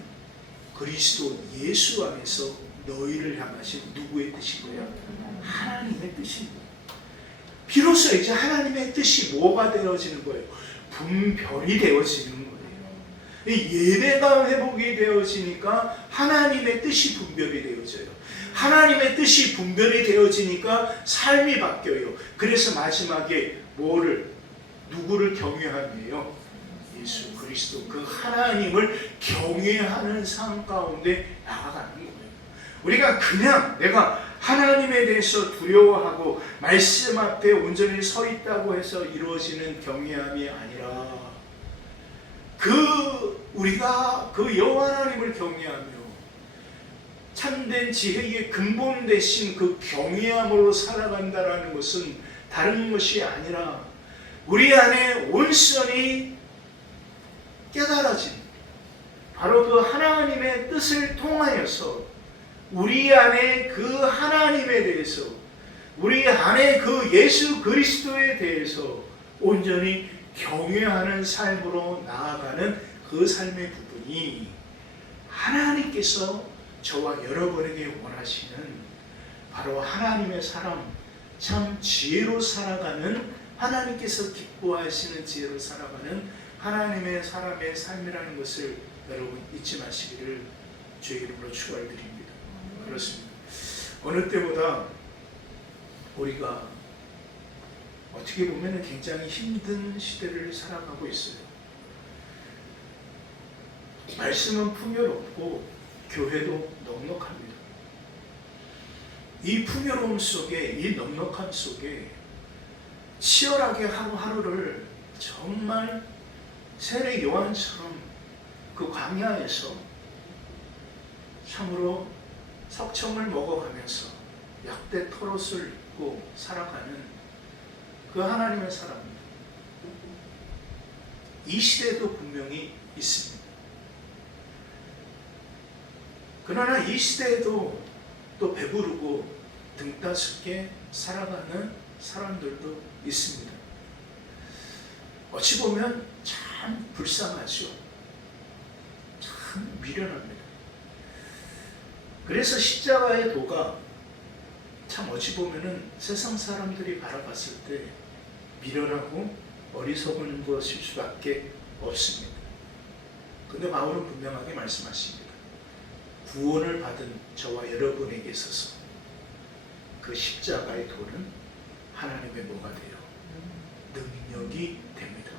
그리스도 예수 안에서 너희를 향하신 누구의 뜻이고요? 하나님의 뜻입니다. 비로소 이제 하나님의 뜻이 뭐가 되어지는 거예요? 분별이 되어지는 거예요. 예배가 회복이 되어지니까 하나님의 뜻이 분별이 되어져요. 하나님의 뜻이 분별이 되어지니까 삶이 바뀌어요. 그래서 마지막에 누구를 경외함이에요? 예수 그리스도 그 하나님을 경외하는 삶 가운데 나아가는 거예요. 우리가 그냥 내가 하나님에 대해서 두려워하고 말씀 앞에 온전히 서 있다고 해서 이루어지는 경외함이 아니라 우리가 그 여호와 하나님을 경외하며 참된 지혜의 근본 대신 그 경외함으로 살아간다라는 것은 다른 것이 아니라 우리 안에 온전히 깨달아진 바로 그 하나님의 뜻을 통하여서 우리 안에 그 하나님에 대해서 우리 안에 그 예수 그리스도에 대해서 온전히 경외하는 삶으로 나아가는 그 삶의 부분이 하나님께서 저와 여러분에게 원하시는 바로 하나님의 사람, 참 지혜로 살아가는 하나님께서 기뻐하시는 지혜로 살아가는 하나님의 사람의 삶이라는 것을 여러분 잊지 마시기를 주의 이름으로 축원드립니다. 그렇습니다. 어느 때보다 우리가 어떻게 보면 굉장히 힘든 시대를 살아가고 있어요. 말씀은 풍요롭고 교회도 넉넉합니다. 이 풍요로움 속에, 이 넉넉함 속에 치열하게 하루하루를 정말 세례 요한처럼 그 광야에서 참으로 석청을 먹어가면서 약대 털옷을 입고 살아가는 그 하나님의 사람입니다. 이 시대에도 분명히 있습니다. 그러나 이 시대에도 또 배부르고 등 따숩게 살아가는 사람들도 있습니다. 어찌 보면 참 불쌍하죠. 참 미련합니다. 그래서 십자가의 도가 참 어찌 보면은 세상 사람들이 바라봤을 때 미련하고 어리석은 것일 수밖에 없습니다. 근데 바울은 분명하게 말씀하십니다. 구원을 받은 저와 여러분에게 있어서 그 십자가의 도는 하나님의 뭐가 돼요? 능력이 됩니다.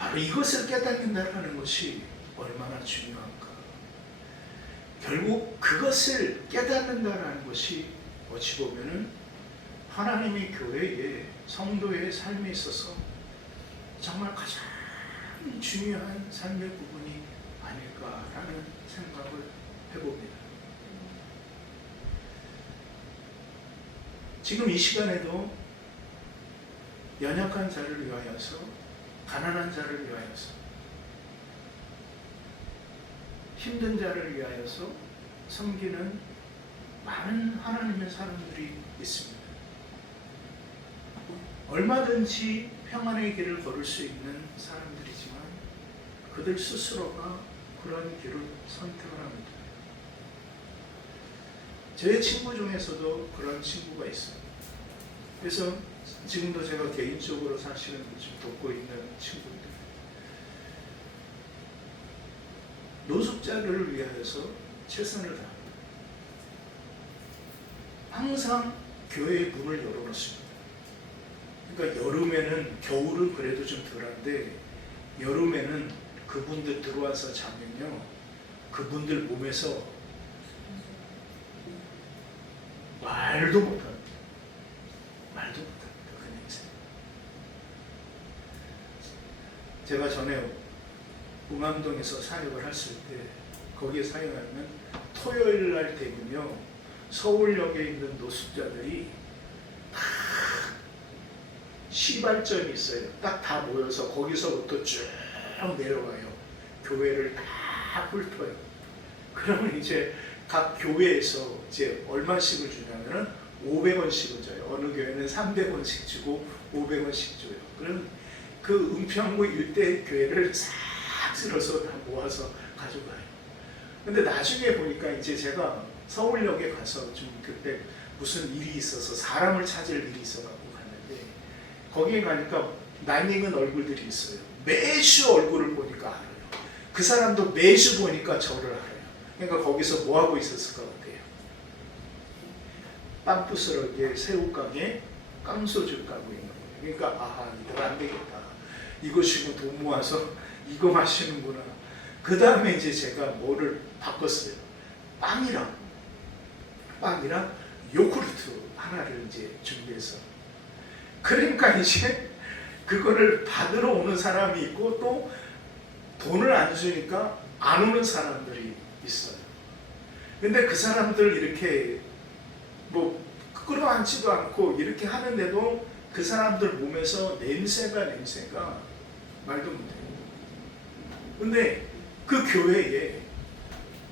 바로 이것을 깨닫는다는 것이 얼마나 중요한가. 결국 그것을 깨닫는다는 것이 어찌 보면은 하나님의 교회의 성도의 삶에 있어서 정말 가장 중요한 삶의 부분이 아닐까라는 생각을 해봅니다. 지금 이 시간에도 연약한 자를 위하여서, 가난한 자를 위하여서, 힘든 자를 위하여서 섬기는 많은 하나님의 사람들이 있습니다. 얼마든지 평안의 길을 걸을 수 있는 사람들이지만 그들 스스로가 그런 길을 선택을 합니다. 제 친구 중에서도 그런 친구가 있어요. 그래서 지금도 제가 개인적으로 사실은 좀 돕고 있는 친구인데, 노숙자를 위하여서 최선을 다합니다. 항상 교회의 문을 열어놓습니다. 그러니까 여름에는, 겨울은 그래도 좀 덜한데 여름에는 그분들 들어와서 자면요, 그분들 몸에서 말도 못합니다. 말도 못합니다. 그 냄새. 제가 전에 웅암동에서 사역을 했을 때, 거기에 사역하면 토요일 날 되면요, 서울역에 있는 노숙자들이 다 시발점이 있어요. 딱 다 모여서 거기서부터 쭉 내려가요. 교회를 다 훑어요. 그러면 이제 각 교회에서 이제 얼마씩을 주냐면은 500원씩을 줘요. 어느 교회는 300원씩 주고 500원씩 줘요. 그럼 그 은평구 일대 교회를 싹 쓸어서 다 모아서 가져가요. 근데 나중에 보니까 이제 제가 서울역에 가서 좀 그때 무슨 일이 있어서, 사람을 찾을 일이 있어갖고 갔는데, 거기에 가니까 낯익은 얼굴들이 있어요. 매주 얼굴을 보니까 알아요. 그 사람도 매주 보니까 저를 알아요. 그러니까 거기서 뭐 하고 있었을 것 같아요? 빵 부스러기에 새우깡에 깡소주 까고 있는 거예요. 그러니까 아하, 이들 안 되겠다. 이거 주고 돈 모아서 이거 마시는구나. 그 다음에 이제 제가 뭐를 바꿨어요. 빵이랑 요구르트 하나를 이제 준비해서. 그러니까 이제 그거를 받으러 오는 사람이 있고, 또 돈을 안 주니까 안 오는 사람들이 있어요. 근데 그 사람들 이렇게 뭐 끌어안지도 않고 이렇게 하는데도 그 사람들 몸에서 냄새가 말도 못해요. 근데 그 교회에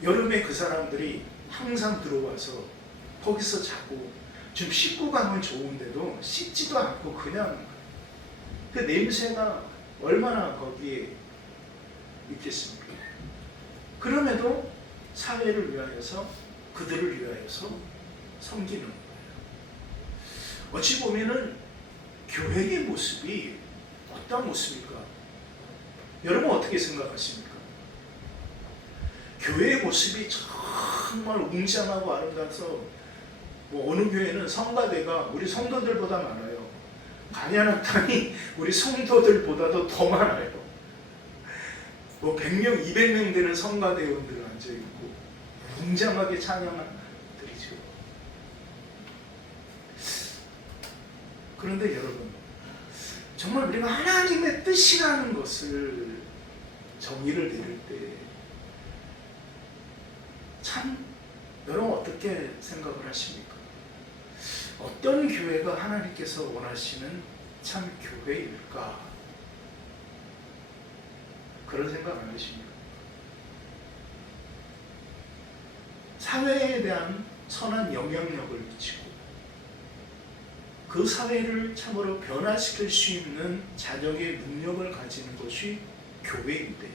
여름에 그 사람들이 항상 들어와서 거기서 자고, 좀 씻고 가면 좋은데도 씻지도 않고 그냥 그 냄새가 얼마나 거기에 있겠습니까? 그럼에도 사회를 위하여서, 그들을 위하여서 섬기는 거예요. 어찌 보면은 교회의 모습이 어떤 모습일까? 여러분 어떻게 생각하십니까? 교회의 모습이 정말 웅장하고 아름다워서, 뭐 어느 교회는 성가대가 우리 성도들보다 많아요. 간야낙당이 우리 성도들보다도 더 많아요. 뭐 100명, 200명 되는 성가대원들 앉아있고 웅장하게 찬양들이죠. 그런데 여러분, 정말 우리가 하나님의 뜻이라는 것을 정의를 내릴 때 참 여러분 어떻게 생각을 하십니까? 어떤 교회가 하나님께서 원하시는 참 교회일까? 그런 생각 안 하십니까? 사회에 대한 선한 영향력을 미치고 그 사회를 참으로 변화시킬 수 있는 자정의 능력을 가지는 것이 교회인데,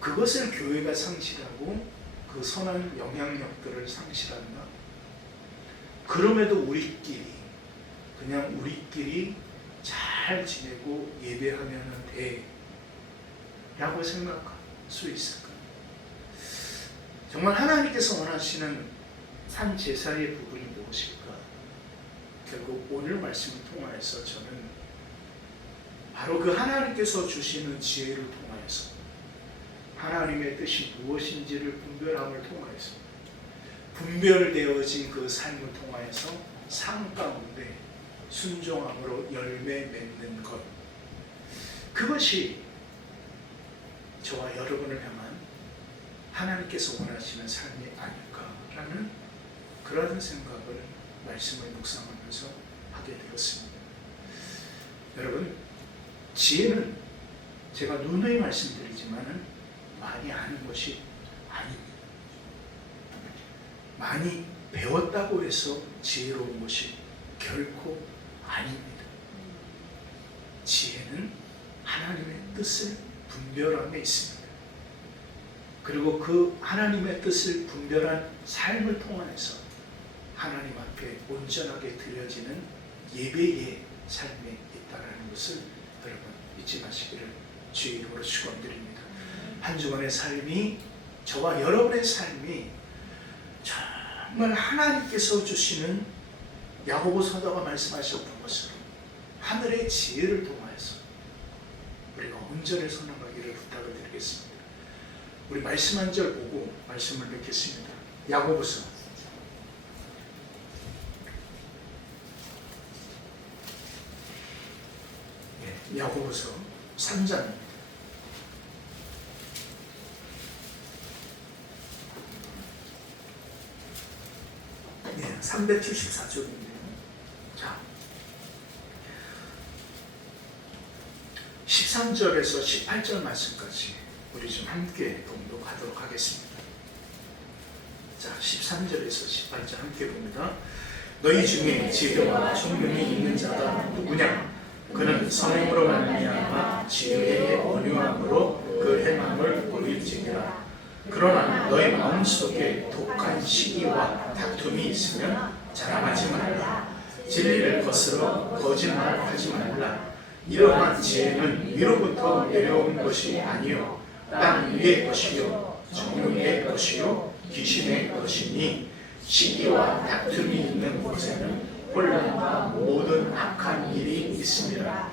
그것을 교회가 상실하고 그 선한 영향력들을 상실한다. 그럼에도 그냥 우리끼리 잘 지내고 예배하면 돼 라고 생각할 수 있을까? 정말 하나님께서 원하시는 산 제사의 부분이 무엇일까? 결국 오늘 말씀을 통하여서 저는 바로 그 하나님께서 주시는 지혜를 통하여서 하나님의 뜻이 무엇인지를 분별함을 통하여서 분별되어진 그 삶을 통하여서 삶 가운데 순종함으로 열매 맺는 것, 그것이 저와 여러분을 향한 하나님께서 원하시는 삶이 아닐까라는 그런 생각을 말씀을 묵상하면서 하게 되었습니다. 여러분, 지혜는 제가 누누이 말씀드리지만은 많이 아는 것이 아닙니다. 많이 배웠다고 해서 지혜로운 것이 결코 아닙니다. 지혜는 하나님의 뜻을 분별함에 있습니다. 그리고 그 하나님의 뜻을 분별한 삶을 통해서 하나님 앞에 온전하게 드려지는 예배의 삶에 있다는 것을 여러분 잊지 마시기를 주의 이름으로 축원드립니다. 한 주간의 삶이, 저와 여러분의 삶이 정말 하나님께서 주시는 야고보 사도가 말씀하셨던 것으로 하늘의 지혜를 통하여서 우리가 온전히 선언하기를 부탁을 드리겠습니다. 우리 말씀 한 절 보고 말씀을 맺겠습니다. 야고보서 야고보서 3장 374쪽인데요. 자, 13절에서 18절 말씀까지 우리 좀 함께 봉독하도록 하겠습니다. 자, 13절에서 18절 함께 봅니다. 너희 중에 지혜와 총명이 있는 자가 누구냐? 그는 성령으로 말미암아 지혜의 온유함으로 그 행함을 보일지니라. 그러나 너희 마음속에 독한 시기와 다툼이 있으면 자랑하지 말라. 진리를 거스러 거짓말하지 말라. 이러한 지혜는 위로부터 내려온 것이 아니요 땅 위의 것이요 정욕의 것이요 귀신의 것이니, 시기와 다툼이 있는 곳에는 혼란과 모든 악한 일이 있습니다.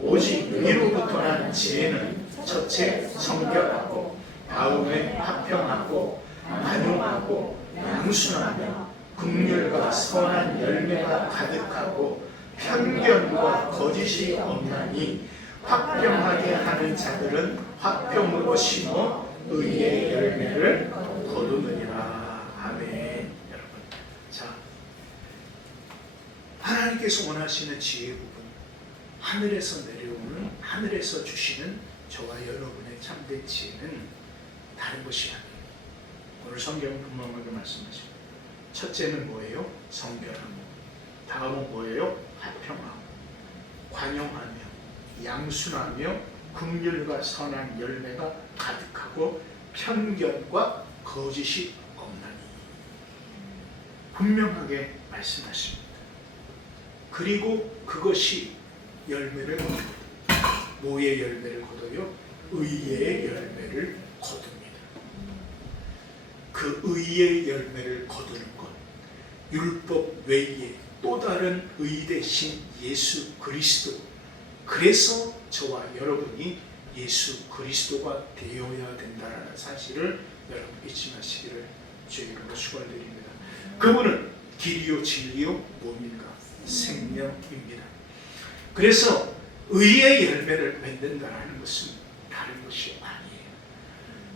오직 위로부터 난 지혜는 첫째 성결하고 다음에 화평하고 관용하고 양순하며 긍휼과 선한 열매가 가득하고 편견과 거짓이 없나니, 화평하게 하는 자들은 화평으로 심어 의의 열매를 거두느니라. 아멘. 여러분, 자, 하나님께서 원하시는 지혜 부분, 하늘에서 내려오는, 하늘에서 주시는 저와 여러분의 참된 지혜는 다른 것이 아니에요. 오늘 성경은 분명하게 말씀하십니다. 첫째는 뭐예요? 성결함. 다음은 뭐예요? 화평함. 관용하며 양순하며 긍휼과 선한 열매가 가득하고 편견과 거짓이 없나니. 분명하게 말씀하십니다. 그리고 그것이 열매를 거둡니다. 뭐의 열매를 거둬요? 의의 열매를 거둡니다. 그 의의 열매를 거두는 것, 율법 외에 또 다른 의 대신 예수 그리스도. 그래서 저와 여러분이 예수 그리스도가 되어야 된다는 사실을 여러분 잊지 마시기를 주의 이름으로 축원드립니다. 그분은 길이요 진리요 몸인가 생명입니다. 그래서 의의 열매를 맺는다는 것은 다른 것이 아니에요.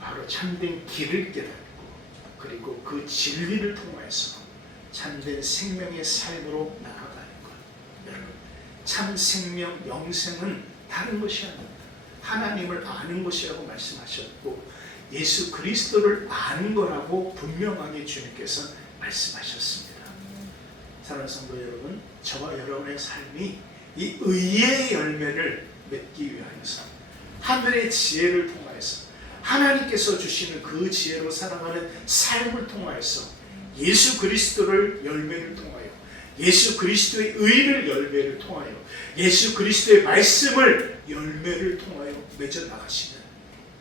바로 참된 길을 깨닫고, 그리고 그 진리를 통해서 참된 생명의 삶으로 나아가는 것. 여러분, 참 생명, 영생은 다른 것이 아닙니다. 하나님을 아는 것이라고 말씀하셨고, 예수 그리스도를 아는 거라고 분명하게 주님께서 말씀하셨습니다. 사랑하는 성도 여러분, 저와 여러분의 삶이 이 의의 열매를 맺기 위하여서 하늘의 지혜를 통하여서 하나님께서 주시는 그 지혜로 살아가는 삶을 통하여서 예수 그리스도를 열매를 통하여, 예수 그리스도의 의를 열매를 통하여, 예수 그리스도의 말씀을 열매를 통하여 맺어 나가시는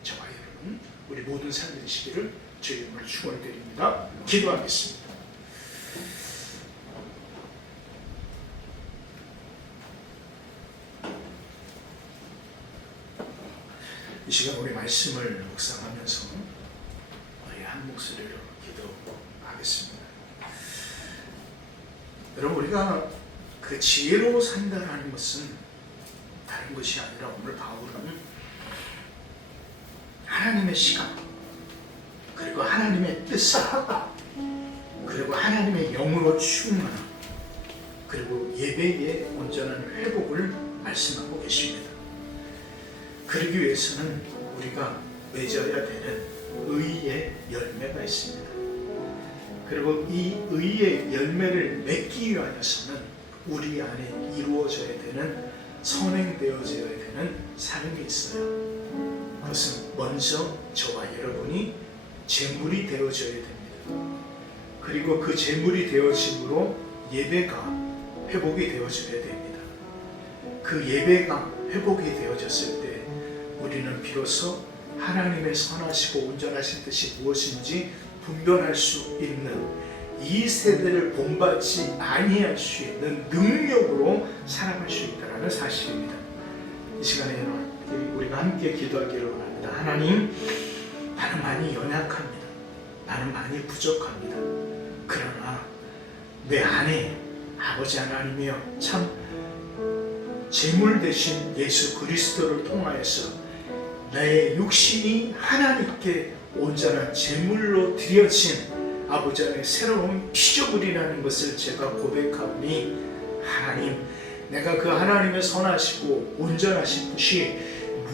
저와 여러분, 우리 모든 삶이 되시기를 주의 이름으로 축원드립니다. 기도하겠습니다. 이 시간 우리 말씀을 묵상하면서 우리 한 목소리로 기도하겠습니다. 여러분, 우리가 그 지혜로 산다라는 것은 다른 것이 아니라 오늘 바울은 하나님의 시각, 그리고 하나님의 뜻, 그리고 하나님의 영으로 충만함, 그리고 예배의 온전한 회복을 말씀하고 계십니다. 그러기 위해서는 우리가 맺어야 되는 의의 열매가 있습니다. 그리고 이 의의 열매를 맺기 위하여서는 우리 안에 이루어져야 되는, 선행되어져야 되는 삶이 있어요. 그것은 먼저 저와 여러분이 제물이 되어져야 됩니다. 그리고 그 제물이 되어짐으로 예배가 회복이 되어져야 됩니다. 그 예배가 회복이 되어졌을 때 우리는 비로소 하나님의 선하시고 온전하신 뜻이 무엇인지 분별할 수 있는, 이 세대를 본받지 아니할 수 있는 능력으로 살아갈 수 있다는 사실입니다. 이 시간에 우리가 함께 기도하기를 원합니다. 하나님, 나는 많이 연약합니다. 나는 많이 부족합니다. 그러나 내 안에 아버지 하나님이여, 참 제물 대신 예수 그리스도를 통하여서 나의 육신이 하나님께 온전한 제물로 드려진 아버지 안에 새로운 피조물이라는 것을 제가 고백하오니, 하나님, 내가 그 하나님의 선하시고 온전하신 뜻이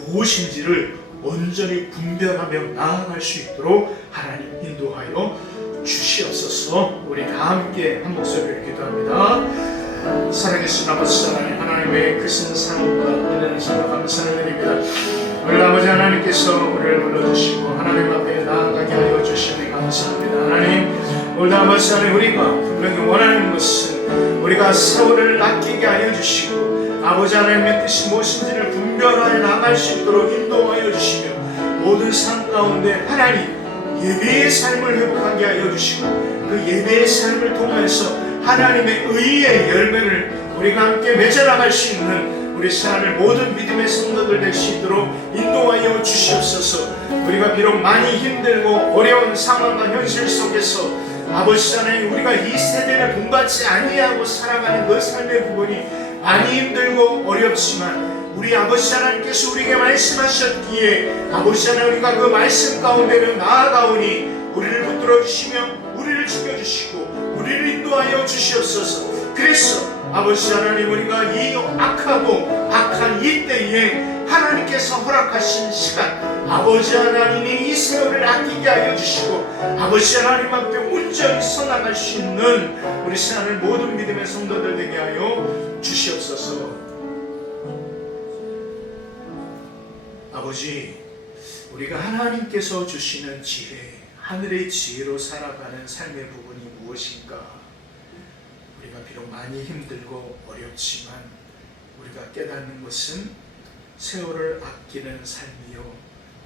무엇인지를 온전히 분별하며 나아갈 수 있도록 하나님 인도하여 주시옵소서. 우리 다 함께 한 목소리를 기도합니다. 살아계신 아버지 하나님의 크신 사랑과 은혜를 정말 감사드립니다. 우리 아버지 하나님께서 우리를 불러주시고 하나님 앞에 나아가게 하여 주시니 감사합니다. 하나님, 우리 아버지 하나님, 우리가 분명히 원하는 것은 우리가 세월을 아끼게 하여 주시고 아버지 하나님의 뜻이 무엇인지를 분별하여 나갈 수 있도록 인도하여 주시며, 모든 삶 가운데 하나님 예배의 삶을 회복하게 하여 주시고, 그 예배의 삶을 통해서 하나님의 의의 열매를 우리가 함께 맺어나갈 수 있는 우리 사랑을 모든 믿음의 성도들 될 수 있도록 인도하여 주시옵소서. 우리가 비록 많이 힘들고 어려운 상황과 현실 속에서 아버지 하나님, 우리가 이 세대를 본받지 아니하고 살아가는 그 삶의 부분이 많이 힘들고 어렵지만 우리 아버지 하나님께서 우리에게 말씀하셨기에 아버지 하나님, 우리가 그 말씀 가운데로 나아가오니 우리를 붙들어 주시며 우리를 지켜주시고 우리를 인도하여 주시옵소서. 그래서 아버지 하나님, 우리가 이 악하고 악한 이 때에 하나님께서 허락하신 시간, 아버지 하나님이 이 세월을 아끼게 하여 주시고 아버지 하나님 앞에 온전히 서나갈 수 있는 우리 시간을 모든 믿음의 성도들 되게 하여 주시옵소서. 아버지, 우리가 하나님께서 주시는 지혜, 하늘의 지혜로 살아가는 삶의 부분이 무엇인가? 우리가 비록 많이 힘들고 어렵지만 우리가 깨닫는 것은 세월을 아끼는 삶이요,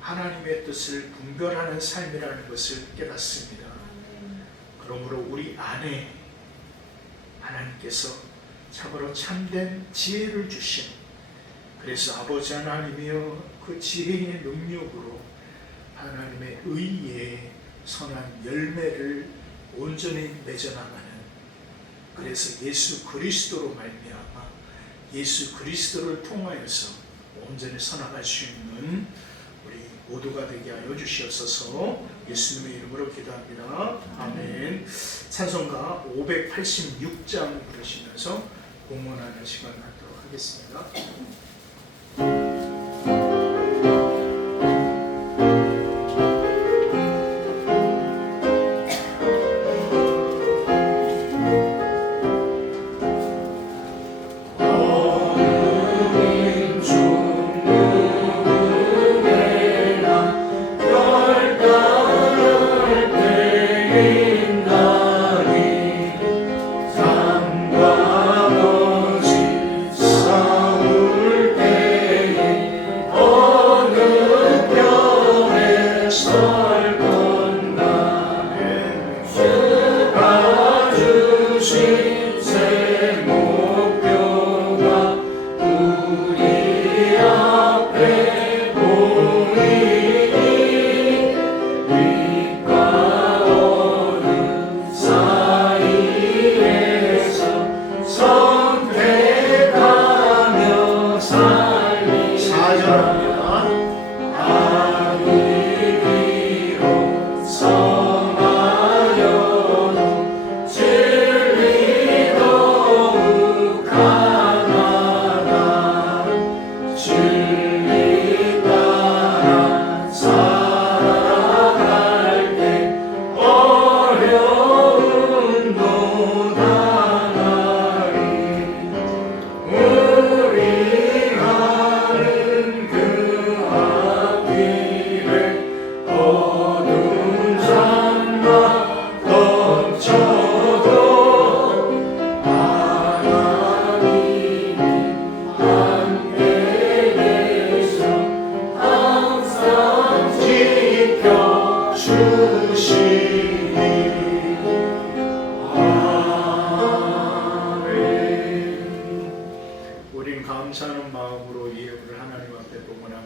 하나님의 뜻을 분별하는 삶이라는 것을 깨닫습니다. 그러므로 우리 안에 하나님께서 참으로 참된 지혜를 주신, 그래서 아버지 하나님이여, 그 지혜의 능력으로 하나님의 의의 선한 열매를 온전히 맺어나가는, 그래서 예수 그리스도로 말미암아 예수 그리스도를 통하여서 온전히 서나갈 수 있는 우리 모두가 되게 하여 주시옵소서. 예수님의 이름으로 기도합니다. 아멘. 찬송가 586장 부르시면서 공헌하는 시간 갖도록 하겠습니다. 우리 앞에 보이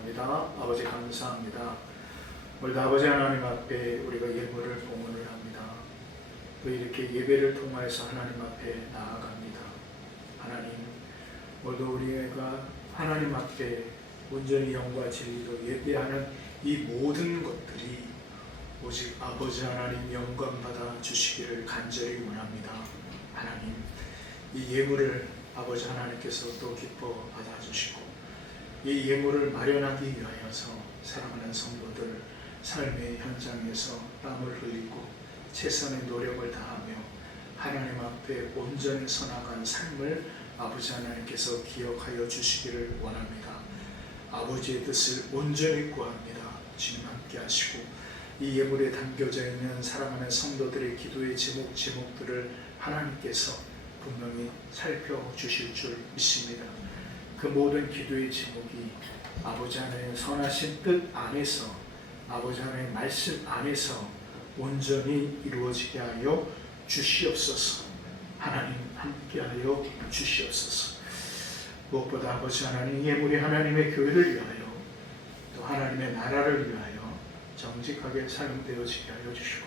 기도합니다. 아버지 감사합니다. 오늘도 아버지 하나님 앞에 우리가 예물을 봉헌을 합니다. 또 이렇게 예배를 통하여서 하나님 앞에 나아갑니다. 하나님, 모두 우리가 하나님 앞에 온전히 영과 진리로 예배하는 이 모든 것들이 오직 아버지 하나님 영광 받아 주시기를 간절히 원합니다. 하나님, 이 예물을 아버지 하나님께서 또 기뻐 받아주시고 이 예물을 마련하기 위하여서 사랑하는 성도들 삶의 현장에서 땀을 흘리고 최선의 노력을 다하며 하나님 앞에 온전히 서나간 삶을 아버지 하나님께서 기억하여 주시기를 원합니다. 아버지의 뜻을 온전히 구합니다. 주님 함께 하시고 이 예물에 담겨져 있는 사랑하는 성도들의 기도의 제목들을 하나님께서 분명히 살펴주실 줄 믿습니다. 그 모든 기도의 제목이 아버지 하나님의 선하신 뜻 안에서 아버지 하나님의 말씀 안에서 온전히 이루어지게 하여 주시옵소서. 하나님 함께하여 주시옵소서. 무엇보다 아버지 하나님 예물이 하나님의 교회를 위하여 또 하나님의 나라를 위하여 정직하게 사용되어지게 하여 주시고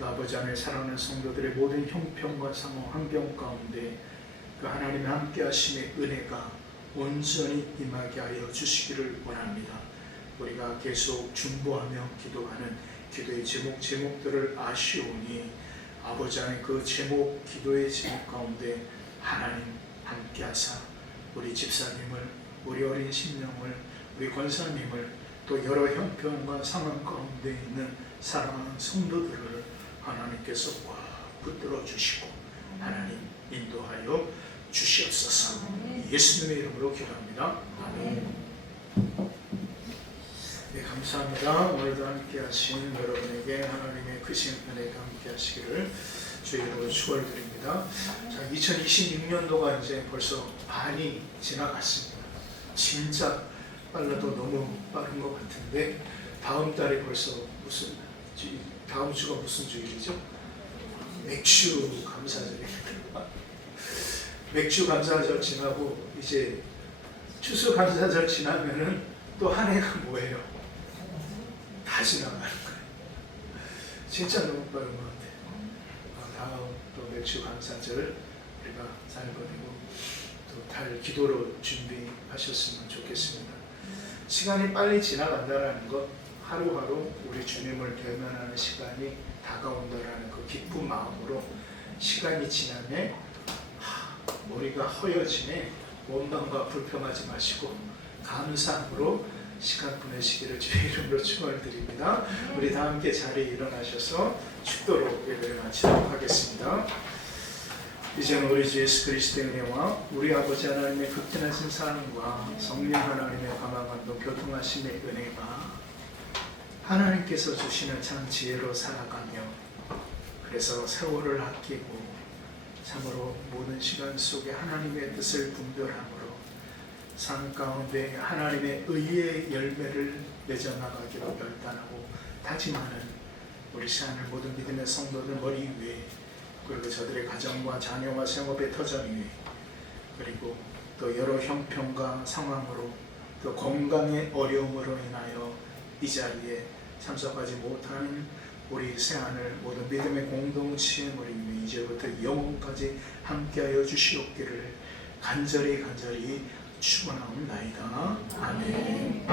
또 아버지 하나님 사랑하는 성도들의 모든 형편과 상황 환경 가운데 그 하나님의 함께하심의 은혜가 온전히 임하게 하여 주시기를 원합니다. 우리가 계속 중보하며 기도하는 기도의 제목들을 아시오니 아버지 하나님 그 제목, 기도의 제목 가운데 하나님 함께하사 우리 집사님을, 우리 어린 심령을, 우리 권사님을 또 여러 형편과 상황 가운데 있는 사랑하는 성도들을 하나님께서 꽉 붙들어 주시고 하나님 인도하여 주시옵소서. 예수님의 이름으로 기도합니다. 아멘. 네, 감사합니다. 오늘도 함께 하신 여러분에게 하나님의 크신 은혜가 함께 하시기를 주의 이름으로 축원드립니다. 자, 2026년도가 이제 벌써 반이 지나갔습니다. 진짜 빨라도 너무 빠른 것 같은데 다음 달이 벌써 다음 주가 무슨 주일이죠? 맥주 감사절입니다. 맥주 감사절 지나고 이제 추수 감사절 지나면은 또 한 해가 뭐예요? 다 지나가는 거예요. 진짜 너무 빠른 것 같아요. 다음 또 맥주 감사절 우리가 잘 보내고 또 달 기도로 준비하셨으면 좋겠습니다. 시간이 빨리 지나간다는 것, 하루하루 우리 주님을 대면하는 시간이 다가온다라는 그 기쁜 마음으로 시간이 지나면 머리가 허여지네 원망과 불평하지 마시고 감사함으로 시간 보내시기를 주의 이름으로 축원을 드립니다. 우리 다 함께 자리에 일어나셔서 축도로 예배를 마치도록 하겠습니다. 이제는 우리 주 예수 그리스도의 은혜와 우리 아버지 하나님의 극진하신 사랑과 성령 하나님의 감화감동 교통하심의 은혜가 하나님께서 주시는 참 지혜로 살아가며 그래서 세월을 아끼고 참으로 모든 시간 속에 하나님의 뜻을 분별함으로 삶 가운데 하나님의 의의 열매를 맺어나가기로 결단하고 다짐하는 우리 시간을 모든 믿음의 성도들 머리 위에 그리고 저들의 가정과 자녀와 생업의 터전 위에 그리고 또 여러 형편과 상황으로 또 건강의 어려움으로 인하여 이 자리에 참석하지 못하는 우리 새하늘 모든 믿음의 공동체의 머리 위에 이제부터 영원까지 함께하여 주시옵기를 간절히 축원하옵나이다. 아멘.